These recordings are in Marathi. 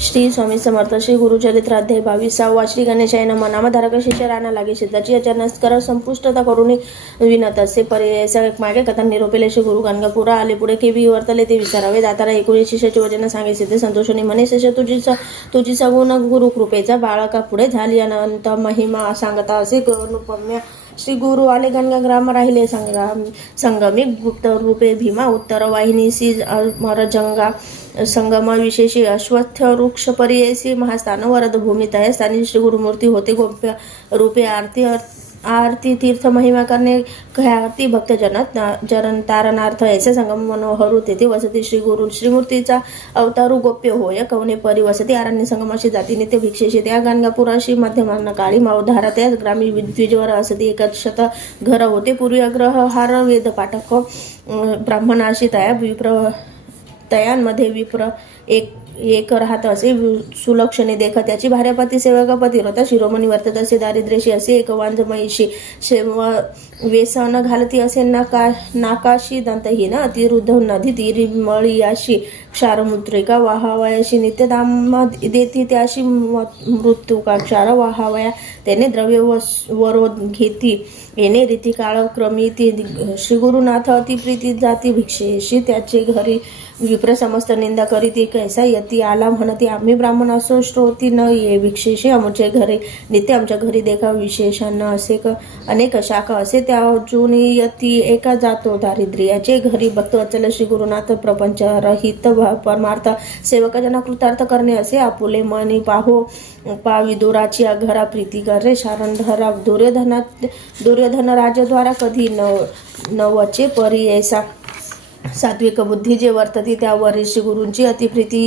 श्री स्वामी समर्थ श्री गुरुचरित्र अध्याय 22 श्री गणेशाय नमः. नामधारक शिष्य राणा लागे शेताची अचानक संपुष्टता करून विनत असे पर्याय मागे कथा निरोपेले श्री गुरु गणगापुरा आले पुढे केवी वर्तले ते विचारावे. दातारा एकूण शिष्याचे वचन सांगितले ते संतोषणी म्हणे शिष्य तुझी सगुण गुरु कृपेचा बाळका पुढे झाली अनंत महिमा सांगता असे अनुपम्य श्री गुरु आले गणगा ग्राम राहिले संगमी गुप्त रूपे भीमा उत्तर वाहिनीसी मरजंगा संगम विशेषी अश्वत्थ वृक्ष परियसी महास्थान वरद भूमी तया स्थानी श्री गुरुमूर्ती होते गोप्य रूपे आरती तीर्थ महिमा करणे ख्याती भक्तजन तारणार्थ ऐसे संगम मनोहरू तेथे वसती श्री गुरु श्रीमूर्तीचा अवतारू गोप्य होय कवने परी वसती आरण्य संगमाशी जाती नित्य भिक्षेशी त्या गाणगापुराशी मध्यमान काळी मावधारा त्या ग्रामी द्विजवर असती एकशत घर होते पूर्वी अग्रहार वेद पाठक ब्राह्मणाशी तयांमध्ये विप्र एक राहत असे सुलक्षणे देखत त्याची भार्यापती सेवकापती होता शिरोमणी वर्तत असे दारिद्र्यशी असे एक वांझमयीशी व्यसन घालती असे नाकाशी दंतहीन अतिरुद्ध नदी तिरिमळीयाशी क्षारमुद्रिका वाहावयाशी नित्यदाम देती त्याशी मृत्यूका क्षार वाहावया त्याने द्रव्य वरोध घेती येणे रीती काळक्रमी ती श्रीगुरुनाथ अतिप्रीती जाती भिक्षेशी त्याचे घरी विप्र समस्त निंदा करीती कैसा यती आला म्हणती आम्ही ब्राह्मण असो श्रोती न ये भिक्षेशी आमचे घरी नित्य आमच्या घरी देखा विशेषांना असे अनेक शाखा असे त्या जुनी यती एका जातो दारिद्र्याचे घरी भक्त अचल श्री गुरुनाथ प्रपंच रहित परमार्थ सेवकाजना कृतार्थ करणे असे आपुले मनी पाविदुराची घरा प्रीती करे शारंधरा दुर्योधन राजद्वारा कधी नवचे परी ऐसा सात्विक बुद्धी जे वर्तती त्यावर श्री गुरूंची अतिप्रीती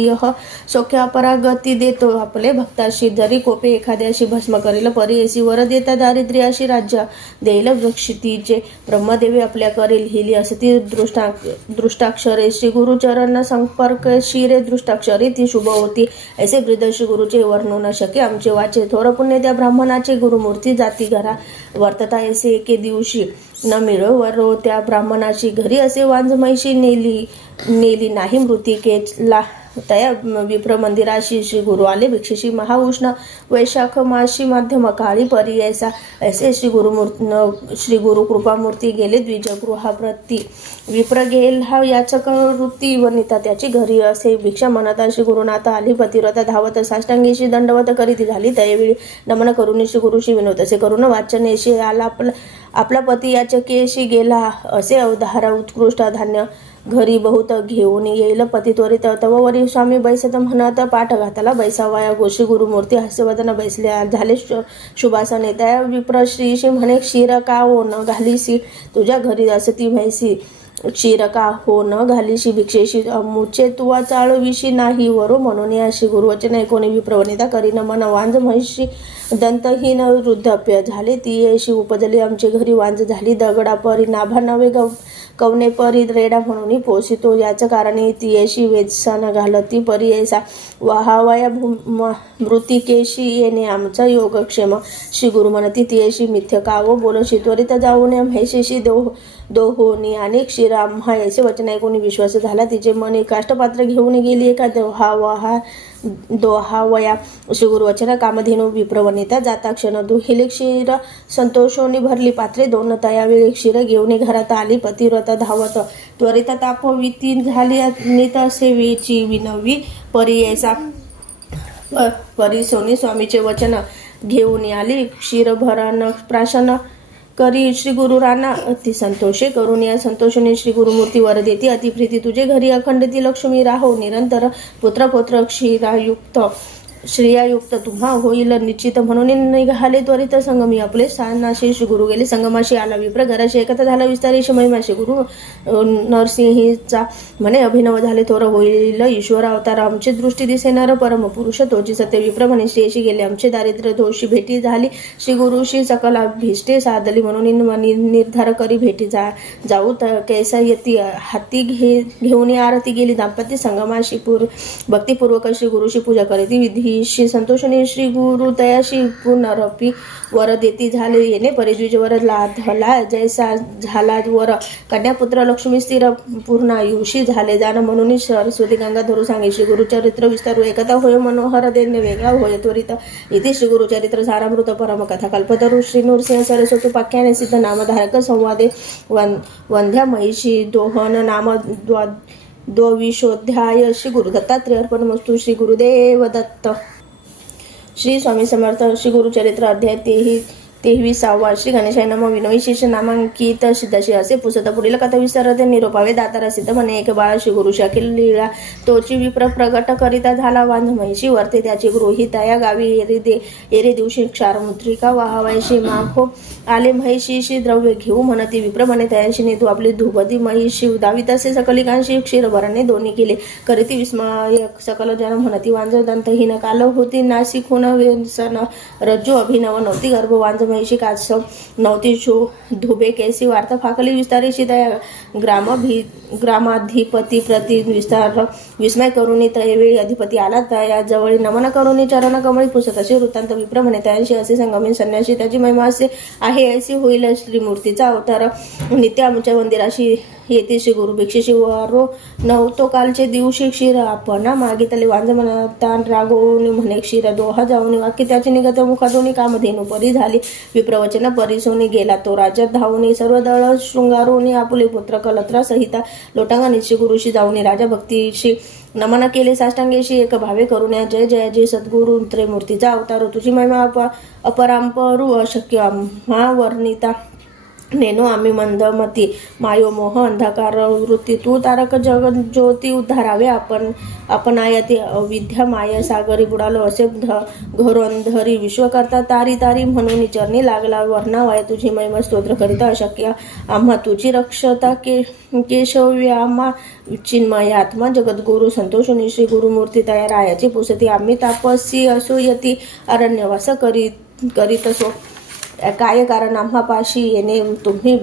सौख्य अपरागती देतो आपले भक्ताशी जरी कोपे एखाद्याशी भस्म करेल परी वर देता दारिद्र्याशी राज्य देईल वृक्षितीचे ब्रह्मदेवी आपल्या करेल हिली असती दृष्टाक्षरे श्री गुरुचरण संपर्क शिरे दृष्टाक्षरे ती शुभ होती ऐसे वृद्ध श्री गुरुचे वर्णू न शके आमचे वाचे थोर पुण्य त्या ब्राह्मणाचे गुरुमूर्ती जाती घरा वर्तता ऐसे एके दिवशी न मिळो वरो त्या ब्राह्मणाची घरी असे वांझमयशी नेली नाही मृतिकेला तया विप्र मंदिराशी श्री गुरु आले भिक्षेशी महाउष्ण वैशाख माशी मध्यम काळी परी ऐसे श्री गुरु कृपामूर्ती गेले द्विजगृहाप्रती विप्र गेल हा याचक वृत्ती वनिता त्याची घरी असे भिक्षा म्हणता श्री गुरुनाथ आली पतिव्रता धावत साष्टांगीशी दंडवत करीती झाली त्यावेळी नमन करून श्री गुरुशी विनोद असे करून वाचनेशी आला आपला पती याचकेशी गेला असे अवधारा उत्कृष्ट धान्य घरी बहुत घेऊन येईल पती त्वरित तववरी स्वामी बैसत म्हणत पाठ घाताला बैसावाया गोशी गुरुमूर्ती हास्यवदन बैसल्या झाले शुभासने त्या विप्र श्रीशी म्हणे क्षीर का हो न घालीसी तुझ्या घरी असती म्हैसी क्षीर का हो न घालीशी भिक्षेशी अमुचे तुवा चाळविशी नाही वरो म्हणून अशी गुरुवचन ऐकोने विप्रवनिता करीन मन वांज म्हैशी दंतहीन वृद्धाप्य झाले ती अशी उपजली आमचे घरी वांज झाली दगडा परी नाभा नवे कवने परी रेडा म्हणून पोसितो याच कारणे ती अशी वेदसान घालती परी ऐसा वाहावया मृतिकेशी येणे आमचा योगक्षेम श्री गुरु म्हणती ती अशी मिथ्य काव बोलशी त्वरित जाऊन म्हैशीशी दोहोनी आणि क्षीराम्हा याचे वचन ऐकून विश्वास झाला तिचे मन काष्टपात्र घेऊन गेली एका दोहावया श्री गुरुवचन कामधेनू विप्रवनिता जाता क्षण दुहिले क्षीर संतोषोनी भरली पात्रे दोन तयावेळी क्षीर घेऊन घरात आली पतिव्रता धावत त्वरित तापविती झाली नित सेवेची विनवी परी ऐसा परी सोनी स्वामीचे वचन घेऊन आली क्षीर भरण प्राशन करी श्री गुरु राणा अति संतोषे करून या संतोषाने श्री गुरुमूर्ती वर देती अतिप्रीती तुझे घरी अखंडिती लक्ष्मी राहो निरंतर पुत्र क्षीरायुक्त श्रेयायुक्त तुम्हा होईल निश्चित म्हणून निघाले त्वरित संगमी आपले स्थानाशी श्री गुरु गेले संगमाशी आला विप्र घराशी एकत्र झाला विस्तारीशी महिमाशी गुरु नरसिंहीचा म्हणे अभिनव झाले थोर होईल ईश्वर अवतार आमची दृष्टी दिसेनार परम पुरुष तोची सत्य विप्र म्हणे श्रेयशी गेले आमचे दारिद्र्य दोषी भेटी झाली श्री गुरुशी सकल अभिष्टे साधली म्हणून निर्धार करी भेटी जाऊ कैसा येती हाती घेऊन आरती गेली दाम्पत्य संगमाशी भक्तिपूर्वक श्री गुरुशी पूजा करीती विधी महिषी संतोषणी श्री गुरु तयाशी पुनरपी वर देती झाले येणे परिद्विज वर लाधला जैसा झाला वर कन्यापुत्र लक्ष्मी स्थिर पूर्ण आयुषी झाले जाण म्हणून सरस्वती गंगा धरू सांगे श्री गुरुचरित्र विस्तारू एकता होय मनोहर देणे वेगळा होय त्वरित इथे श्री गुरुचरित्र सारामृत परमकथा कल्पतरू श्री नृसिंह सरस्वती पाख्याने सिद्ध नामधारक संवादे वंध्या महिषी दोहन नाम द्विशोध्याय श्री गुरु दत्तात्रेय अर्पणमस्तु श्री गुरुदेव दत्त श्री स्वामी समर्थ श्री गुरुचरित्र अध्याय 23 श्री गणेशाय नमः विनोविशेष नामांकित सिद्धशी असे पुसत पुढील कथा विस्तारते निरोपावे दातारा सिद्ध म्हणे एक बाळ श्री गुरु शाखील लीळा तोची विप्र प्रगट करिता झाला वांझ महिषी वर्ते त्याची गृही या गावी एरे दिवशी क्षारमुद्रिका वाहावायशी माखो आले महिषीशी द्रव्य घेऊ म्हणती विप्र म्हणे तयांशी नेतू आपली धुबदी महिषी उदावी तसे सकलिकांशी क्षीरभरणे दोन्ही केले करीती विस्मयक सकल जन म्हणती वांझ दंतहीन काल होती नाशिक होण व्यसन रज्जू अभिनव नव्हती गर्भ वांझ महिषी कासव नव्हती धुबे केसी वार्ता फाकली विस्तारीशी त्या ग्रामाधिपती प्रति विस्मय करून तयवेळी अधिपती आला त्या जवळ नमन करून चरण कमळी पुसत असे वृत्तांत विप्र म्हणे तयांशी असे संगमे संन्यासी त्याची महिमा असे आहे ऐसी होईल श्रीमूर्तीचा अवतार नित्य आमच्या मंदिराशी येते श्री गुरु भिक्षेशी वरो नव्हतो कालचे दिवशी क्षीर आपण मागितले वांझ म्हणतान रागवून म्हणे क्षीर दोहा जाऊन वाक्य त्याची निगत मुखातून कामधेनु परी झाली विप्रवचन परिसोनी गेला तो राज्यात धावून सर्व दळ शृंगारून आपुले पुत्र कलत्रा सहिता लोटांगणी श्री गुरुशी जाऊन राजा भक्तीशी नमन केले साष्टांगेशी एक भावे करून जय जय जय सद्गुरु त्रयमूर्तीचा अवतार तुझी महिमा अपरांपरू अशक्य वर्णिता नेनो आम्ही मंदमती मायोमोह अंधकार वृत्ती तू तारक जगत ज्योती उद्धारावे आपण आयती अविद्या माया सागरी बुडालो असे घरोंधरी विश्वकर्ता तारी तारी म्हणून चरणी लागला वर्णावाय तुझी महिमा स्तोत्र करिता अशक्य आम्हा तुझी रक्षता केशव्यामा चिन्मय आत्मा जगद्गुरु संतोषुनी श्री गुरुमूर्ती तया रायाची पुसती आम्ही तापसी असूयती अरण्यवास करीत असो काय कारण आम्हापाशी येणे तुम्ही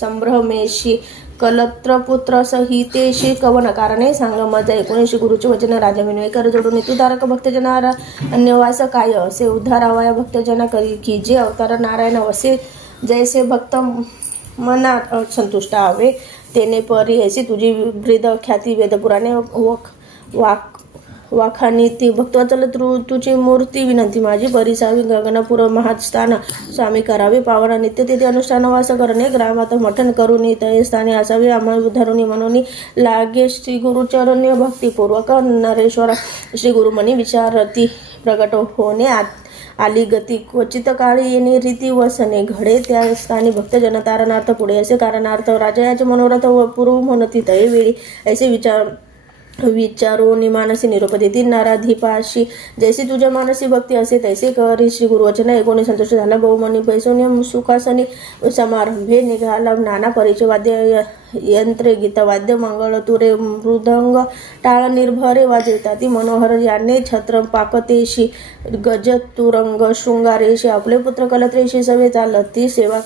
संभ्रमेशी कलत्रपुत्र सहितेशी कवन कारणे सांग मजा 19 गुरुचे वचन राजा विनयकर जोडून तू तारक भक्तजनारा अन्यवास काय असे उद्धारावया भक्तजना करी की जे अवतार नारायण असे जैसे भक्त मनात संतुष्ट हवे तेने परी ऐसी तुझी ब्रीद ख्याती वेदपुराणे वाखानी ती भक्तवत्सल तुझी मूर्ती विनंती माझी परिसावी गगनपुर महास्थान स्वामी करावे पावना नित्य तेथे अनुष्ठान वास करणे ग्रामात मठन करून तय स्थानी असावे आम्हा उद्धारुनी म्हणून लागे श्री गुरुचरण्य भक्तिपूर्वक नरेश्वर श्री गुरुमनी विचारती प्रगट होणे आली गती क्वचित काळी येणे रीती वसने घडे त्या स्थानी भक्तजन तारणार्थ पुढे असे कारणार्थ राजाचे मनोरथ पूर्व म्हणती तय वेळी ऐसे विचारो मानसी निरोप देती नाराधिपाशी जैसी तुझ्या मानसी भक्ती असे तैसे करी श्री गुरुवचन 19 संतोष झाला बहुमनी पैसोनी सुखासनी समारंभे निघाला नाना परिचय वाद्य यंत्रे गीतवाद्य मंगळ तुरे मृदंग टाळ निर्भरे वाजविता ती मनोहर याने छत्र पाकतेशी गजतुरंग शृंगारेशी आपले पुत्र कलत्रेशी सवे चालती सेवा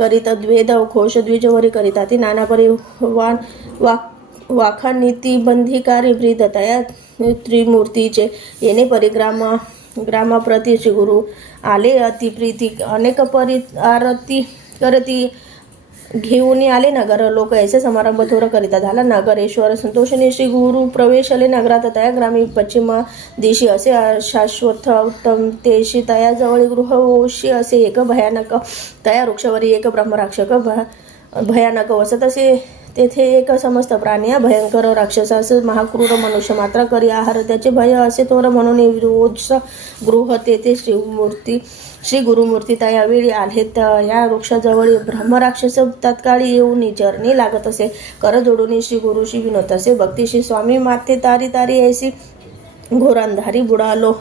करीत द्वेद घोष द्विजवरी करिता ती नाना परिवान वाखानीती बंधिकारी ब्रीदतया त्रिमूर्तीचे येणे ग्रामाप्रती श्री गुरु आले अति प्रीती अनेक आरती करती घेऊन आले नगर लोक ऐसे समारंभ थोर करिता झाला नगरेश्वर संतोषने श्री गुरु प्रवेशले नगरात तया ग्रामी पश्चिम दिशी असे शाश्वतम तेशी तया जवळ गृहवोशी असे एक भयानक तया वृक्षवरी एक ब्रह्मराक्षक भयानक वसत असे तेथे एक समस्त प्राणी भयंकर राक्षसास महाक्रूर मनुष्य मात्र करी आहार त्याचे भय असे तोर म्हणून विरोध गृह तेथे श्री गुरुमूर्ती त्यावेळी आले या वृक्षाजवळ ब्रह्मराक्षस तात्काळी येऊन चरणी लागत असे कर जोडून श्री गुरुशी विनोद असे भक्तीशी स्वामी माते तारी तारी ऐसी घोरांधारी बुडालो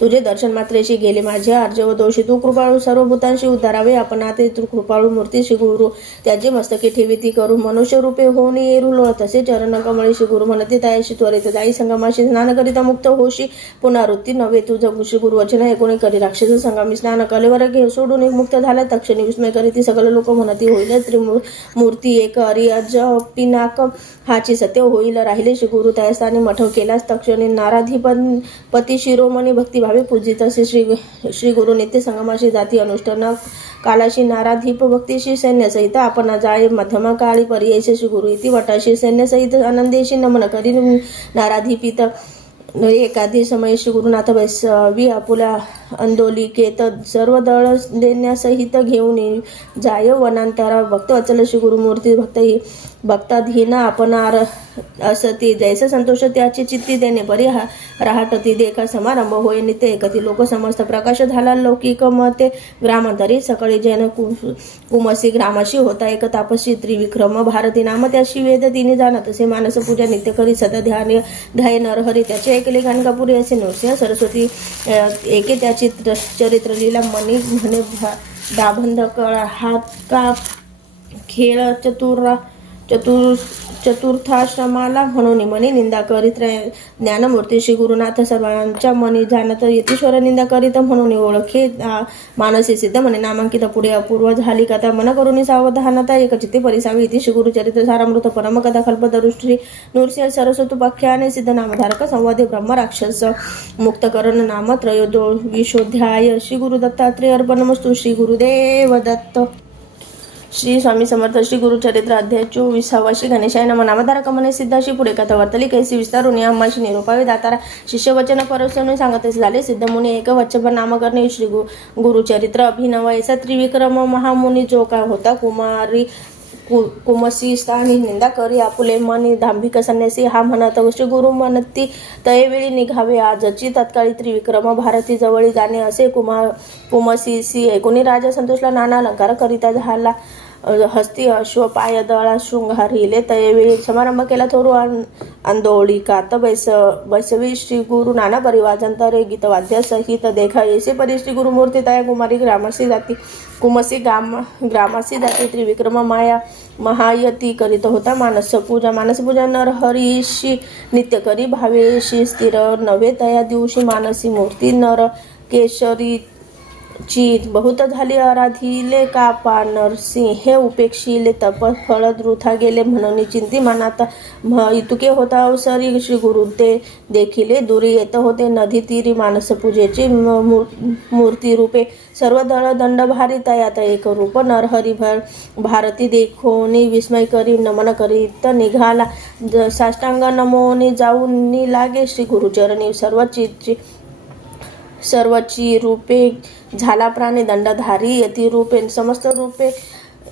तुझे दर्शन मात्रेशी गेले माझे आर्जव दोषी. तू कृपाळू सर्व भूतांशी उद्धारावे आपण आता तू कृपाळू मूर्ती श्री गुरु. त्याची मस्तकी ठेवी ती करू मनुष्य रूपे होऊन येरू लोळ तसे चरण कमळी श्री गुरु म्हणते तयाशी त्वरित जाई संगमाशी स्नान करिता मुक्त होशी पुनरुत्ती नव्हे तुझ श्री गुरु वचन ऐकून करी राक्षस संगमी स्नान कलेवर घे सोडून एक मुक्त झाला तक्षणी विस्मय करीती सकल लोक म्हणती होईल त्रिमूर्ती एक अरिअज पिनाक हाची सत्य होईल राहिले श्री गुरु त्या स्थानी मठ केलास तक्षणी नाराधिपती शिरोमणी भक्तिभावे पूजित असे श्री गुरु नित्य संगमाशी जाती अनुष्ठान कालाशी नाराधिप भक्तीशी सैन्यसहित आपण जाय मध्यमा काळी पर्यायचे श्री गुरु इति वटाशी सैन्यसहित आनंदेशी नमन करी नाराधिपित एकाधी समय श्री गुरुनाथ वैसवी आपुल्या अंदोलिकेत सर्व दळ देण्यासहित घेऊन जाय वनांतरा भक्त अचल श्री गुरुमूर्ती भक्ताधीन आपणार असती जैसे संतोष त्याची चित्ती देणे परी राहटती देखा समारंभ होय नित्य एकती लोक समस्त प्रकाश झाला लौकिक मते ग्रामांतरी सकाळी जैन कुमसी ग्रामाशी होता एक तापसी त्रिविक्रम भारती नाम त्याशी वेद तिने जाणत असे मानस पूजा नित्य करी सदा ध्याय नरहरी त्याचे ऐकले गाणगापुरी असे नृसिंह सरस्वती एके त्याची चरित्र लीला मनी म्हणे दाभंध कळा हात का खेळ चतुर्थाश्रमाला म्हणून मनी निंदा करीत ज्ञानमूर्ती श्री गुरुनाथ सर्वांच्या मनी जाणत यतीश्वर निंदा करीत म्हणून ओळखे मानसी सिद्ध म्हणे नामांकित पुढे अपूर्व झाली कथा मन करून सावधानता एकचित्ते परिसावी इति श्री गुरुचरित्र सारामृत परम कथा कल्पतरुश्री नृसिंह सरस्वतुपाख्याने सिद्ध नामधारक संवादे ब्रह्म राक्षस मुक्तकरण नाम त्रयोदशोध्याय श्री गुरु दत्तात्रेय अर्पणमस्तु. श्री गुरुदेव दत्त. श्री स्वामी समर्थ. श्री गुरुचरित्र अध्याय 24. श्री गणेशाय नमः. नामधारक म्हणे सिद्धाशी पुढे कथा वर्तली कैसी विस्तारून या अम्माशी निरोपावे दातारा शिष्य वचन परसवून सांगत झाले सिद्ध मुनी एक वचन नामकरणे श्री गुरुचरित्र अभिनव ऐसा त्रिविक्रम महामुनी जो का होता कुमारी कुमसी स्थानी निंदा करी आपुले मनी दांभिक संन्यासी हा म्हणत श्री गुरु म्हणती तयवेळी निघावे आजची तत्काळी त्रिविक्रम भारती जवळी जाणे असे कुमसीसी ऐकुनी राजा संतोषला नाना अलंकार करिता झाला हस्ती अश्व पाय दळा शृंगारिले तयवेळी समारंभ केला थोरू आंदोळिकात बैसवी श्री गुरु नाना परिवाजंतरे गीतवाद्य सहित देखा येसे परी श्री गुरुमूर्ती तया कुमारी ग्रामसी जाती कुमसी ग्रामासी जाती त्रिविक्रम माया महायती करीत होता मानसपूजा नरहरीशी नित्य करी भावेशी स्थिर नव्हे तया दिवशी मानसी मूर्ती नर केशरी ची बहुत झाली आराधिले कापा नरसिंहे उपेक्षिले तप फळ वृथा गेले म्हणून चिंती मनात इतुके होता अवसरी श्री गुरु ते देखिले दुरी येत होते नदी तीरी मानस पूजेची मूर्ती रूपे सर्व दळ दंड भारी तयात एक रूप नरहरी भारती देखोनी विस्मय करी नमन करीत निघाला साष्टांग नमोनी जाऊन लागे श्री गुरुचरणी सर्वची रूपे झाला प्राणी दंडधारी यती रूपे समस्त रूपे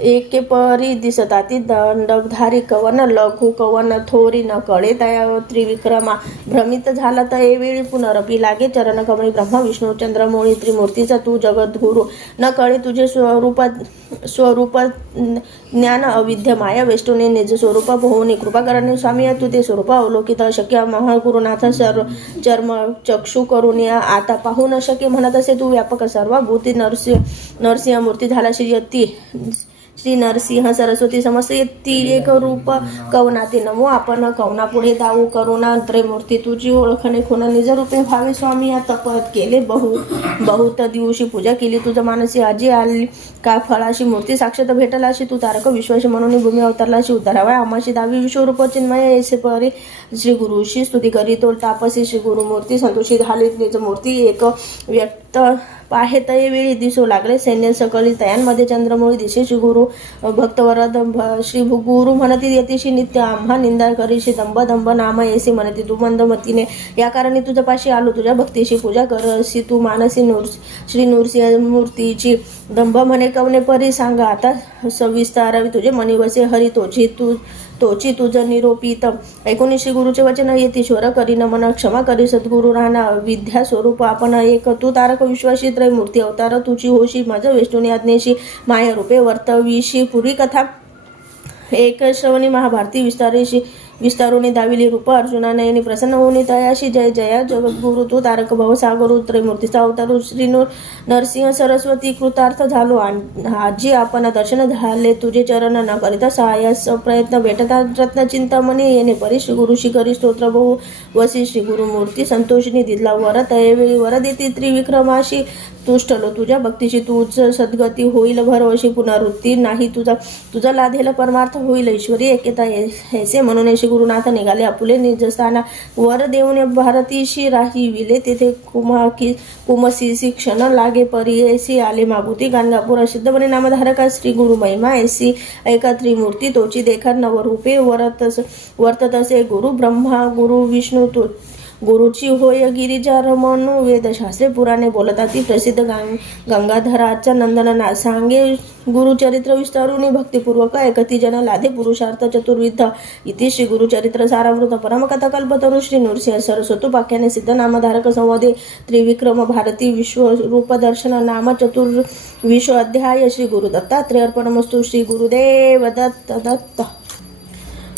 एके परी दिसताती दंडधारी कवन लघु कवन थोरी न कळे तया त्रिविक्रमा भ्रमित झाला तयवेळी पुनरपी लागे चरण कमळी ब्रह्मा विष्णू चंद्रमौळी त्रिमूर्तीचा तू जगद्गुरु न कळे तुझे स्वरूप ज्ञान अविद्य माया वेष्टूने निज स्वरूप होऊन कृपा करणे स्वामी तू ते स्वरूप अवलोकित अशक्य महागुरुनाथ चर्म चक्षु करून आता पाहू न शक्य म्हणत असे तू व्यापक सर्व भूती नरसिंह मूर्ती झाला श्री नरसिंह सरस्वती समस्त येती एक रूप कवनाते नमो आपण कवना पुढे दाऊ करुणा त्रयमूर्ती तुझी ओळखणे खुणा निज रूपे व्हावे स्वामी या तपत केले बहुत दिवशी पूजा केली तुझं मानसी आजी आली का फळाशी मूर्ती साक्षात भेटलाशी तू तारक विश्वाशी म्हणून भूमी अवतरलाशी उद्धारावा आमाशी दावी विश्वरूप चिन्मय ऐसे परी श्री गुरुशी स्तुती करी तो तापसी श्री गुरुमूर्ती संतोषी झाली निज मूर्ती एक व्यक्त पाहे तयवेळी दिसू लागले सैन्य सकली तयांमध्ये चंद्रमौळी दिसे श्री गुरु भक्तवरद श्री गुरु म्हणती यतीशी नित्य आम्हा निंदा करीशी दंभ नाम येसी म्हणती तू मंदमतीने या कारणी तुझ्या पाशी आलो तुझ्या भक्तीशी पूजा करसी तू मानसी श्री नृसिंह मूर्तीची दंभ म्हणे कवने परी सांगा आता सविस्तारावी तुझे मनी वसे हरी तोची तुझं निरोपित ऐकून श्री गुरुचे वचन यतीश्वर करी नमन क्षमा करी सद्गुरु राहणा विद्या स्वरूप आपण एक तू तारक विश्वासी त्रयमूर्ती अवतार तुझी होशी माझं विष्णुनी आज्ञेशी माया रूपे वर्तवीशी पूर्वी कथा एक श्रवणी महाभारती विस्तारेशी विस्तारुनी दाविली रूप अर्जुनानयनी प्रसन्न होऊनी तयाशी जय जया जगद्गुरु तू तारक भव सागरू त्रयमूर्तीचा अवतारू श्री नरसिंह सरस्वती कृतार्थ झालो आजी आपण दर्शन झाले तुझे चरण न करिता सहाय्यास प्रयत्न भेटता रत्न चिंतामणी येणे परी श्री गुरु शिखरी स्तोत्र बहु वसी श्री गुरुमूर्ती संतोषिनी दिला वर तयवेळी वर देती त्रिविक्रमाशी तुष्टलो तुझ्या भक्तीची तूच सद्गती होईल भरवशी पुनरुत्ती नाही तुझा लाधेल परमार्थ होईल ईश्वरी एकेता ऐसे म्हणून श्री गुरुनाथ निघाले आपुले निजस्थाना वर देऊन भारतीशी राहिविले तेथे कुमसीसी क्षण लागे परियसी आले मागुती गाणगापूर सिद्धबने नामधारका श्री गुरु महिमा ऐसी ऐका त्रिमूर्ती तोची देखा नवरूपे वर्ततसे गुरु ब्रह्मा गुरु विष्णू तो गुरुची होय गिरिजा रमणू वेदशास्त्रे पुराणे बोलतात ती प्रसिद्ध गंगाधराचा नंदन सांगे गुरुचरित्र विस्तारुनी भक्तिपूर्वक एकती जन लाधे पुरुषार्थ चतुर्विध इति श्री गुरुचरित्र सारामृत परमकथा कल्पतरू श्री नृसिंह सरस्वतोपाख्याने सिद्ध नामधारक संवादे त्रिविक्रम भारती विश्वरूप दर्शन नाम चतुर्विश्व अध्याय श्री गुरु दत्तात्रेय अर्पणमस्तु श्री गुरुदेव दत्त दत्त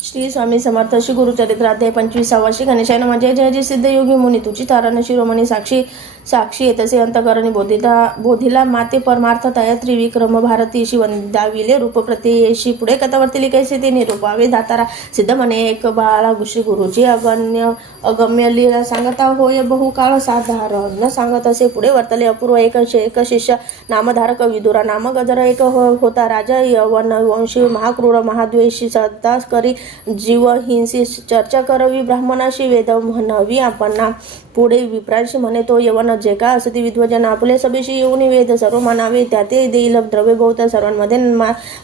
श्री स्वामी समर्थ श्री गुरुचरित्र अध्याय 25 श्री गणेशाय नमः जय जय जय सिद्ध योगी मुनी तुझी तारण शिरोमणी साक्षी येतसे अंतकरणी बोधिला माते परमार्थ तया त्रिविक्रम भारतीशी वंदाविले रूप प्रत्ययेशी पुढे कथावर्ती लिखायचे ते निरूपावे दातारा सिद्ध म्हणे एक बाळा श्री गुरुची अगम्य लीला सांगता होय बहुकाळ साधारण सांगत असे पुढे वर्तले अपूर्व एक शिष्य नामधारक विदुरा नाम गजर एक होता राजा यवन वंशी महाक्रूर महाद्वेषी सत्ता करी जीव हिंसी चर्चा करवी ब्राह्मणाशी वेद म्हणवी आपणा पुढे विप्रांशी म्हणे तो यवन जे का असती विद्वजन आपले सभेशी येऊन वेद सर्व मानावे त्याते देईल द्रव्य बहुत सर्वांमध्ये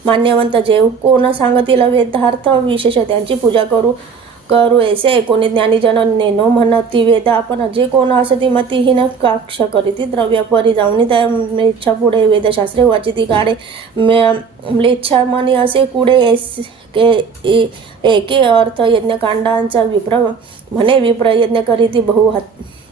मान्यवंत जे कोण सांगतील वेदार्थ विशेष त्यांची पूजा करू ऐसे कोणी ज्ञानीजन नेनो म्हणती वेद आपण जे कोण असती मतीहीन काक्ष करीती द्रव्य परी जाऊन त्या म्लेच्छा पुढे वेदशास्त्रे वाचिती काढे म्लेच्छा मनी असे कुडे एके अर्थ यज्ञकांडांचा विप्र म्हणे विप्र यज्ञ करीती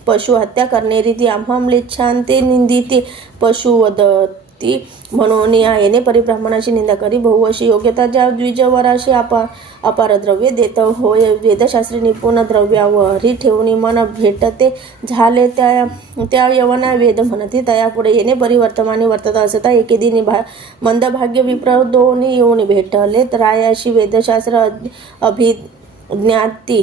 पशु हत्या करणे रीती आम्हा म्लेच्छांते निंदिती पशु वदती म्हणून येणे परिब्राह्मणाची निंदा करी बहुअशी योग्यता ज्या द्विजवराशी अपार द्रव्य देत होय वेदशास्त्री निपुण द्रव्यावरी ठेवून मन भेटते झाले त्या यवना वेद म्हणती तयापुढे येणे परिवर्तमानी वर्तता असता एके दिनी मंदभाग्य विप्र दोन्ही येऊन भेटले रायाशी वेदशास्त्र अभिज्ञाती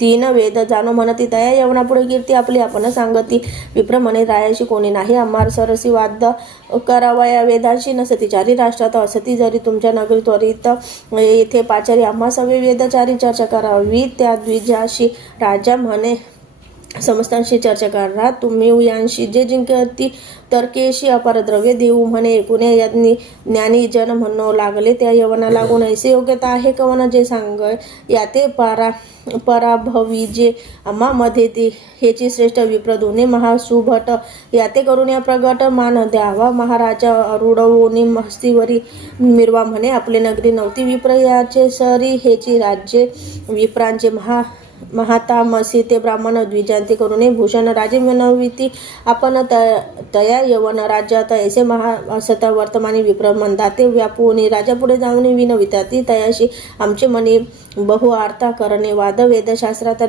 तीन वेद जाणो म्हणती तया यवनापुढे कीर्ती आपली आपण सांगती विप्र म्हणे रायाशी कोणी नाही आम्हार सरसी वाद करावा या वेदांशी नसती चारी राष्ट्रात असती जरी तुमच्या नगरी त्वरित येथे पाचारी आम्हा सवे वेदचारी चर्चा करावी त्या द्विजाशी राजा म्हणे समस्तांशी चर्चा करा तुम्ही यांशी जे जिंकती तर्केशी अपार द्रव्य देऊ म्हणे कुणे ज्ञानी जन म्हणू लागले त्या यवना लागून ऐसे योग्यता आहे कवन जे सांग याते पराभवी जे आम्हामध्ये ते हेची श्रेष्ठ विप्रदोने महासुभट याते करून या प्रगट मान द्यावा महाराजा अरुडवोनी मस्तीवरी मिरवा म्हणे आपले नगरी नव्हती विप्र याचे सरी हेची राज्ये विप्रांचे महातामसी ते ब्राह्मण द्विजांती करुणे भूषण राजे मनविती आपण तया यवन राज्यात ऐसे असता वर्तमानी विप्र म्हणताते व्यापूनी राजा पुढे जाऊन विनविताती तयाशी आमचे मनी बहु आर्ता करणे वाद वेदशास्त्रात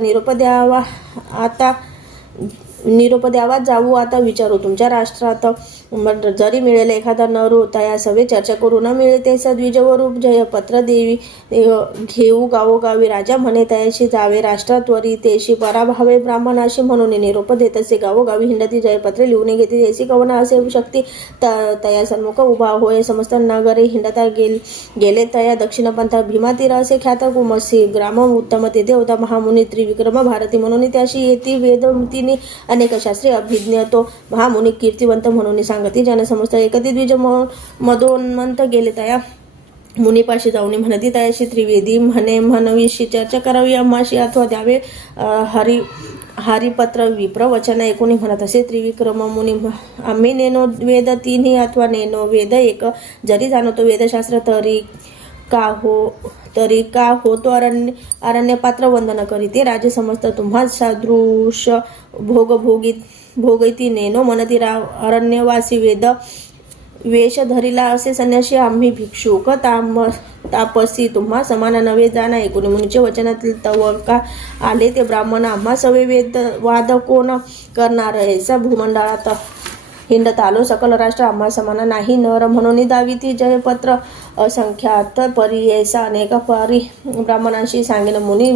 निरोप द्यावा जाऊ आता विचारू तुमच्या राष्ट्रात जरी मिळेल एखादा नरू तया सवे चर्चा करू न मिळे ते सद्विजवरूप जयपत्र देवी घेऊ गावोगावी राजा म्हणे तयाशी जावे राष्ट्रात्वरी तेशी पराभावे ब्राह्मणाशी म्हणून निरोप देत असे गावोगावी हिंडती जयपत्रे लिहून घेते तेसी कवन असे शक्ती तया सन्मुख उभा होय समस्त नगरे हिंडता गेले तया दक्षिण पंथा भीमातीर असे ख्यात कुमसी ग्राम उत्तम तेथे होता महामुनी त्रिविक्रम भारती म्हणून त्याशी येती वेदमतीने अनेक शास्त्री अभिज्ञ तो महामुनी कीर्तिवंत म्हणून सांगती ज्याने समस्त एकती द्विज मदोन्मंत गेले तया मुनीपाशी जाऊन म्हणती तयाशी त्रिवेदी म्हणवीशी चर्चा करावी अम्माशी अथवा द्यावे हरिपत्र विप्र वचन ऐकून म्हणत असे त्रिविक्रम मुनी आम्ही नेनो वेद तिन्ही अथवा नेनो वेद एक जरी जाणवतो वेदशास्त्र तरी का होतो अरण्य पात्र वंदन करीते राजे समस्त तुम्हा सादृश भोगैती नेनो मनती अरण्यवासी वेश धरिला असे संन्यासी आम्ही भिक्षुक तापसी तुम्हा समान नवे जाणा. एकूण मुनीचे वचनातील तवका आले ते ब्राह्मण आम्हा सवे वेद वाद कोण करणार. ऐसा भूमंडळात हिंडत आलो सकल राष्ट्र आम्हा समान नाही. नर म्हणून दाविती जयपत्र असंख्यात परियेसा अनेक परी ब्राह्मणांशी सांगेन. मुनी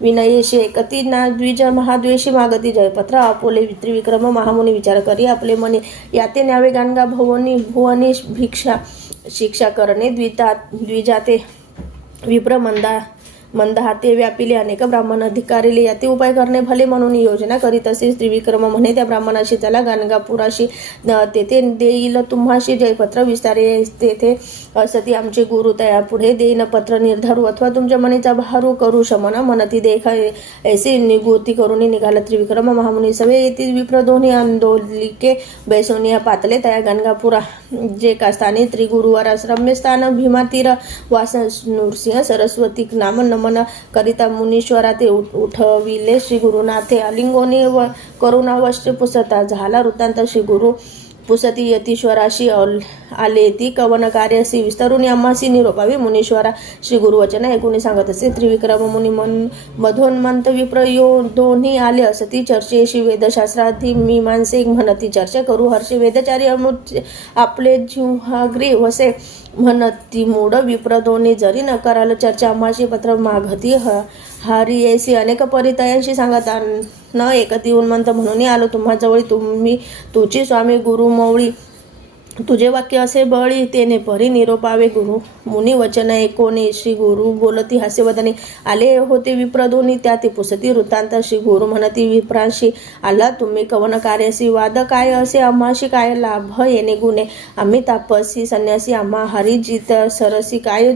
विनयेशी एकती ना द्विज महाद्वेषी मागती जयपत्र. आपोले त्रिविक्रम महामुनी विचार करी आपले मनी. याते न्यावे गाणगा भुवनी भिक्षा शिक्षा करणे. द्विजाते विप्र मंदहाते व्यापिले अनेक ब्राह्मण अधिकारिले. याते उपाय करणे भले म्हणून योजना करीत तसेच त्रिविक्रम म्हणे त्या ब्राह्मणाशी चला गाणगापुराशी तेथे देईल तुम्हाशी जयपत्र विस्तारे. तेथे असती आमचे गुरु तया पुढे देईन पत्र निर्धारू अथवा तुमच्या मनीचा भारू करू. शमना मनती देख ऐसे निगोती करून निघाला त्रिविक्रम महामुनी सवे. येथील विप्र दोन्ही आंदोलिके बैसोनिया पातले तया गाणगापुरा जे कास्थानी त्रिगुरुवारास रम्य स्थान भीमातीर वास नृसिंह सरस्वती नाम नमन करिता मुनीश्वरा ते उठविले. श्री गुरुनाथे अलिंगोनी व करुणावश्य पुसता झाला वृत्तांत. श्री गुरु पुसती यतीश्वराशी आले ती कवन कार्यासी विस्तारून आम्हासी निरोपावी. मुनीश्वरा श्री गुरुवचन ऐकून सांगत असे. त्रिविक्रम मुनी मधोन्मंत विप्र यो दोन्ही आले असती चर्चेशी वेदशास्त्राधी मीमांसे म्हणती चर्चा करू. हर्षे वेदचारी अमृत आपले जिव्हाग्री वसे म्हणती मूढ. विप्र दोन्ही जरी न कराल चर्चा आम्हाशी पत्र मागती हरियेसी अनेक परितयांशी सांगत न एकती उन्मंत म्हणून आलो तुम्हा जवळी. तुम्ही तुझी स्वामी गुरु मौळी तुझे वाक्य असे बळी. तेने परी निरोपावे गुरु मुनी वचन ऐकोने. श्री गुरु बोलती हास्यवदनी आले होते विप्र दोन्ही त्या ते पुसती वृत्तांत. श्री गुरु म्हणती विप्रांशी आला तुम्ही कवन कार्यासी वाद काय असे आम्हाशी काय लाभ येणे गुणे. आम्ही तापसी संन्यासी आम्हा हरी जित सरसी काय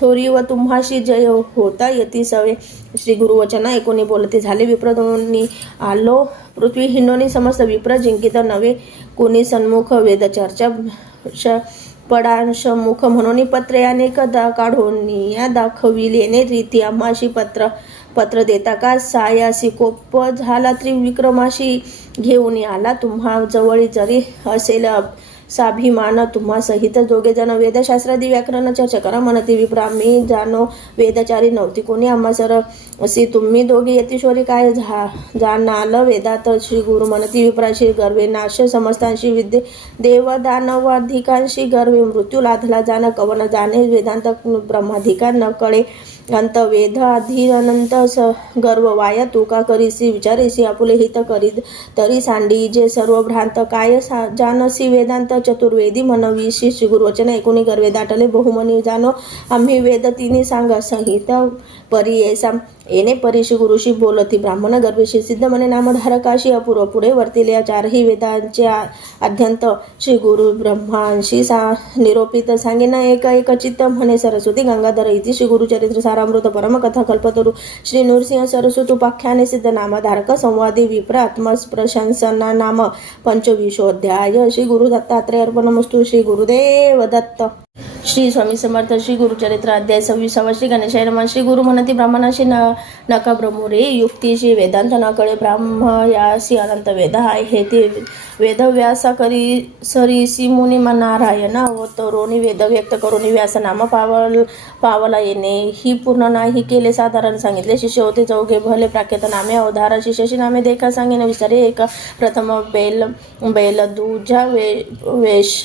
थोरी व तुम्हाशी जय होता यती सवे. श्री गुरुवचन ऐकोने बोलते झाले विप्र दोन्ही आलो पृथ्वी हिंडोनी समस्त विप्र जिंकित नवे कोणी सन्मुख वेदचर्चा पडांश मुख म्हणून पत्रे अनेक काढून या दाखविलेने रीती आम्हाशी पत्र देता का सायासी कोप झाला. त्रिविक्रमाशी घेऊन आला तुम्हा जवळी जरी असेल साभिमान. तुम्हा सहित दोघे जण वेदशास्त्रादी व्याकरण चर्चा करा म्हणती विप्र. आम्ही जाणो वेदचारी नव्हती कोणी आम्हा सर असे तुम्ही दोघे यतीश्वरी काय जाणाल वेदात. श्री गुरु म्हणती विप्राशी गर्वे नाश समस्तांशी विद्ये देवदानवाधिकांशी गर्वे मृत्यू लाधला जाण कवन जाणे वेदांत ब्रह्माधिकार न कळे अंत वेद अधीर अनंत गर्व वाया तुका करीसी विचारेसी आपुले हित करीत तरी सांडी जे सर्व भ्रांत काय जानसी वेदांत चतुर्वेदी म्हणविशी. श्री गुरुवचन ऐकून गर्वे दाटले बहुमनी जाणो आम्ही वेद तिन्ही सांगा संहित परियेसा. येणे परिशी गुरुशी बोलती ब्राह्मण गर्भेशी सिद्ध म्हणे नामधारकाशी अपूर्व. पुढे वर्तिले या चारही वेदांचे आद्यंत. श्री गुरु ब्रह्मांशी निरोपित सांगेन एक चित्त म्हणे सरस्वती गंगाधर इति. श्री गुरुचरित्र सारामृत परमकथा कल्पतरू श्री नृसिंह सरस्वती उपाख्याने सिद्ध नामधारक संवादी विप्र आत्मप्रशंसना नाम पंचविशोध्याय. श्री गुरु दत्तात्रय अर्पणमस्तु. श्री गुरुदेव दत्त. श्री स्वामी समर्थ. श्री गुरुचरित्र अध्याय 26. श्री गणेशाय नमः. श्री गुरु म्हणती ब्राह्मणाशी नका ब्रह्मरे युक्तीशी वेदांत न कळे ब्राह्म यासी अनंत वेद आहे ते वेदव्यासा करी सरीसी मुनी नारायण अवतरोनी वेद व्यक्त करून व्यास नाम पावला येणे ही पूर्ण नाही केले साधारण सांगितले. शिष्य होते चौघे भले प्राख्यात नामे अवधारा शिष्याशी नामे देखा सांगेन विचारे. एक प्रथम बैल दुजा वेश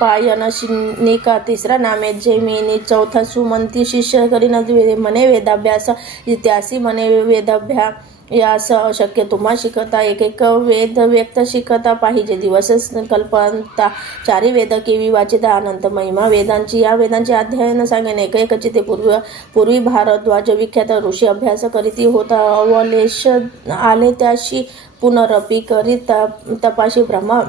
पायन शिनिका. तिसरा नामे जैमिनी. चौथा सुमंती. शिष्य करीन म्हणे वेदाभ्यास इत्यासी म्हणे वेदाभ्यास यास अशक्य. तुम्हा शिकता एक वेद व्यक्त शिकता पाहिजे दिवस कल्पंता. चारी वेद केवी वाचिता अनंत महिमा वेदांची. या वेदांचे अध्ययन सांगेन एक चिते. पूर्वी भारद्वाज विख्यात ऋषी अभ्यास करीती होता. अवलेश आले त्याशी पुनरपी करीत तपाशी ब्रह्मा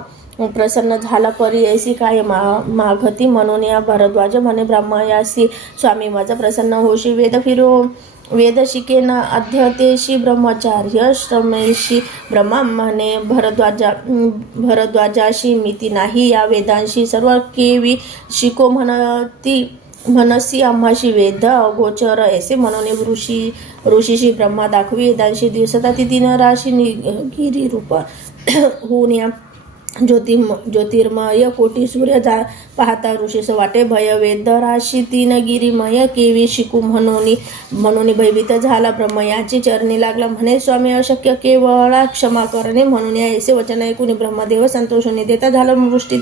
प्रसन्न झाला परी ऐसी काय मागती. म्हणून या भारद्वाज म्हणे ब्रह्मा यासी स्वामी माझा प्रसन्न होशी. वेद शिकेन अध्यतेशी ब्रह्मचार्य श्रमेशी. ब्रह्मा म्हणे भरद्वाजाशी मिती नाही या वेदांशी. सर्व केवी शिको म्हणसी आम्हाशी वेद अगोचर ऐसे म्हणून ऋषीशी ब्रह्मा दाखवी वेदांशी. दिवसता ती 3 राशी गिरी रूप होऊन या ज्योतिर्मय कोटी सूर्य जा पाहता ऋषीस वाटे भय वेद राशी तीन गिरिमय केवी शिकू म्हणून भयभीत झाला ब्रह्म याची चरणी लागला म्हणे स्वामी अशक्य केवळा क्षमा करणे म्हणून या ऐसे वचन ऐकून ब्रह्मदेव संतोषाने देता झाला मृष्टी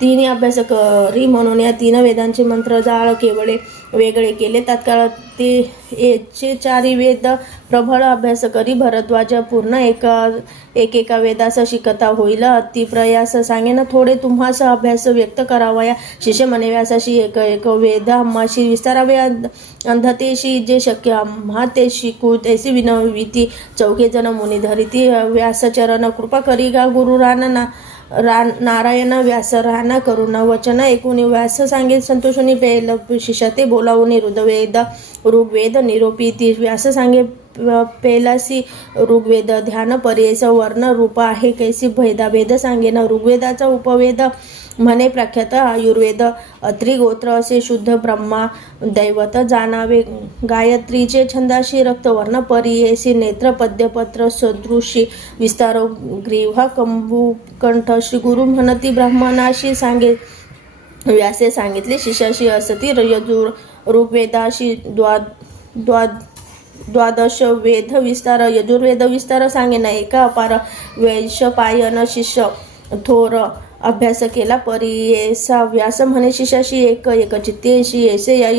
तिने अभ्यास करी म्हणून या तीन वेदांचे मंत्र जाळ केवळे वेगळे केले. तात्काळ ते याचे चारी वेद प्रबळ अभ्यास करी भरद्वाज पूर्ण एकेका वेदास शिकता होईल अति प्रयास सांगेन थोडे तुम्हास अभ्यास व्यक्त करावया. शिष्य म्हणे व्यासाशी एक वेद आम्हाशी विस्तारावे अंधतेशी जे शक्य आम्हा ते शिकू तैसी विनविती. चौघे जण मुनी धरिती व्यासचरण कृपा करी गा गुरु नारायण व्यास राणा करुण वचन ऐकून व्यास सांगे संतोषुनी पेल शिष्य ते बोलावून ऋग्वेद निरोपी ती व्यास सांगे पेलासी ऋग्वेद ध्यान पर्यस वर्ण रूप आहे कैसी भेद सांगेन. ऋग्वेदाचा उपवेद म्हणे प्रख्यात आयुर्वेद अत्रि गोत्र असे शुद्ध ब्रह्मा दैवत जाणावे. गायत्रीचे छंदाशी रक्तवर्ण परियेसी नेत्र पद्यपत्र सदृशी विस्तार ग्रीवा कंबू कंठ श्री गुरु म्हणती ब्राह्मणाशी सांगे व्यासे सांगितले शिष्याशी असती ऋग्वेदाशी द्वादश वेद विस्तार यजुर्वेद विस्तार सांगेन. एका अपार वैशपायन शिष्य थोर अभ्यास केला परियेसा व्यास म्हणे शिष्याशी एक चित्तेशी ऐसे या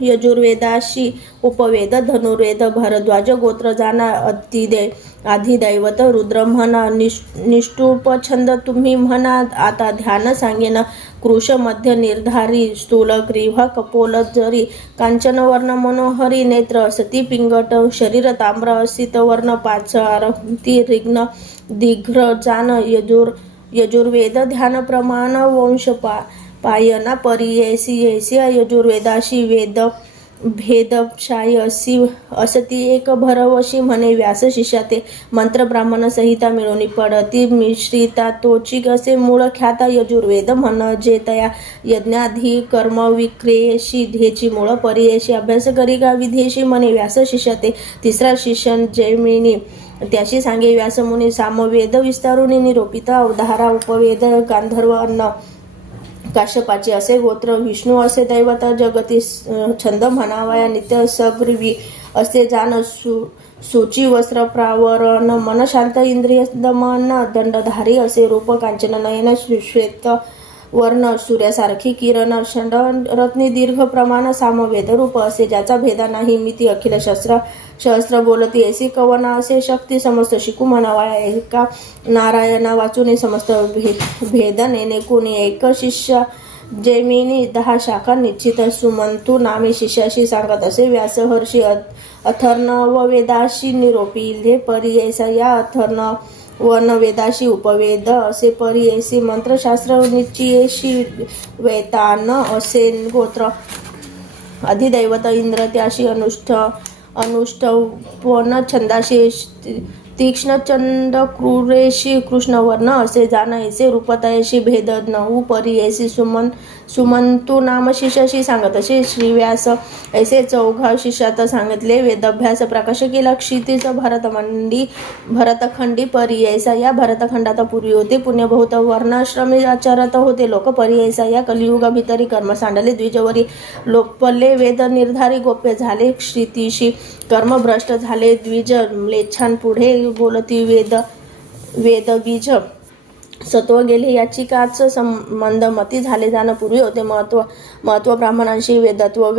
यजुर्वेदाशी उपवेद धनुर्वेद भरद्वाज गोत्र जाना आधिदैवत रुद्र म्हणा निष्ठुप छंद तुम्ही म्हणा. आता ध्यान सांगेन कृश मध्य निर्धारी स्थूल ग्रीवा कपोल जरी कांचन वर्ण मनोहरी नेत्र असती पिंगट शरीर ताम्र असित वर्ण पाच आरती रिग्न दिघ्र जान यजुर्वेद ध्यान प्रमाण वंश पायना परियेसी ऐसी यजुर्वेदाशी वेद भेदशाही असती एक भरवशी म्हणे व्यास शिष्या ते मंत्र ब्राह्मण संहिता मिळवणी पडती मिश्रिता तोची असे मूळ ख्याता यजुर्वेद म्हणजे तया यज्ञाधी कर्म विक्रियेशी ध्येची मूळ परियेशी अभ्यास करी गा विधेशी म्हणे व्यास शिष्या ते. तिसरा शिष्य जैमिनी त्याशी सांगे व्यासमुनी सामवेद विस्तारुनी निरोपित अवधारा उपवेद गांधर्व अन्न काश्यपाचे असे गोत्र विष्णू असे दैवत जगती छंद म्हणावया नित्य सग्रीवी असे जाण सूची वस्त्र प्रावरण मन शांत इंद्रिय दमन दंडधारी असे रूप कांचन नयन श्वेत वर्ण सूर्यासारखी किरण षंड रत्नी दीर्घ प्रमाण सामवेद रूप असे ज्याचा भेदा नाही मिती अखिल सहस्त्र बोलती ऐसी कवना असे शक्ती समस्त शिकू म्हणावा. एका नारायणा वाचून समस्त भेद नेणे कोणी एक शिष्य जैमिनी 10 शाखा निश्चित सुमंतू नामी शिष्याशी सांगत असे व्यासहर्षी अथर्व वेदाशी निरोपिले परियैसा या अथर्व वर्ण वेदाशी उपवेद असे परियेसी मंत्रशास्त्र निश्चयेशी वेतान असे गोत्र अधिदैवत इंद्र त्याशी अनुष्ठवन छंदाशी तीक्ष्ण चंड क्रूरेशी कृष्णवर्ण असे जाणयसे रूपतयशी भेद 9 परियेसी सुमंतू नाम शिष्याशी सांगत असे श्रीव्यास ऐसे 4 शिष्यात सांगितले. वेदभ्यास प्रकाश केला क्षितिज भरतखंडी परियैसा या भरतखंडात पूर्वी होते पुण्यभूत वर्णाश्रमी आचारत होते लोक परियैसा या कलियुगा भितरी कर्म सांडले द्विजवरी लोपले वेद निर्धारी गोप्य झाले क्षितिशी कर्म भ्रष्ट झाले द्विज म्लेच्छान पुढे बोलती वेद बीज सत्व गेले याची काच संबंध मती झाले जाण पूर्वी होते महत्व ब्राह्मणांशी वेदत्व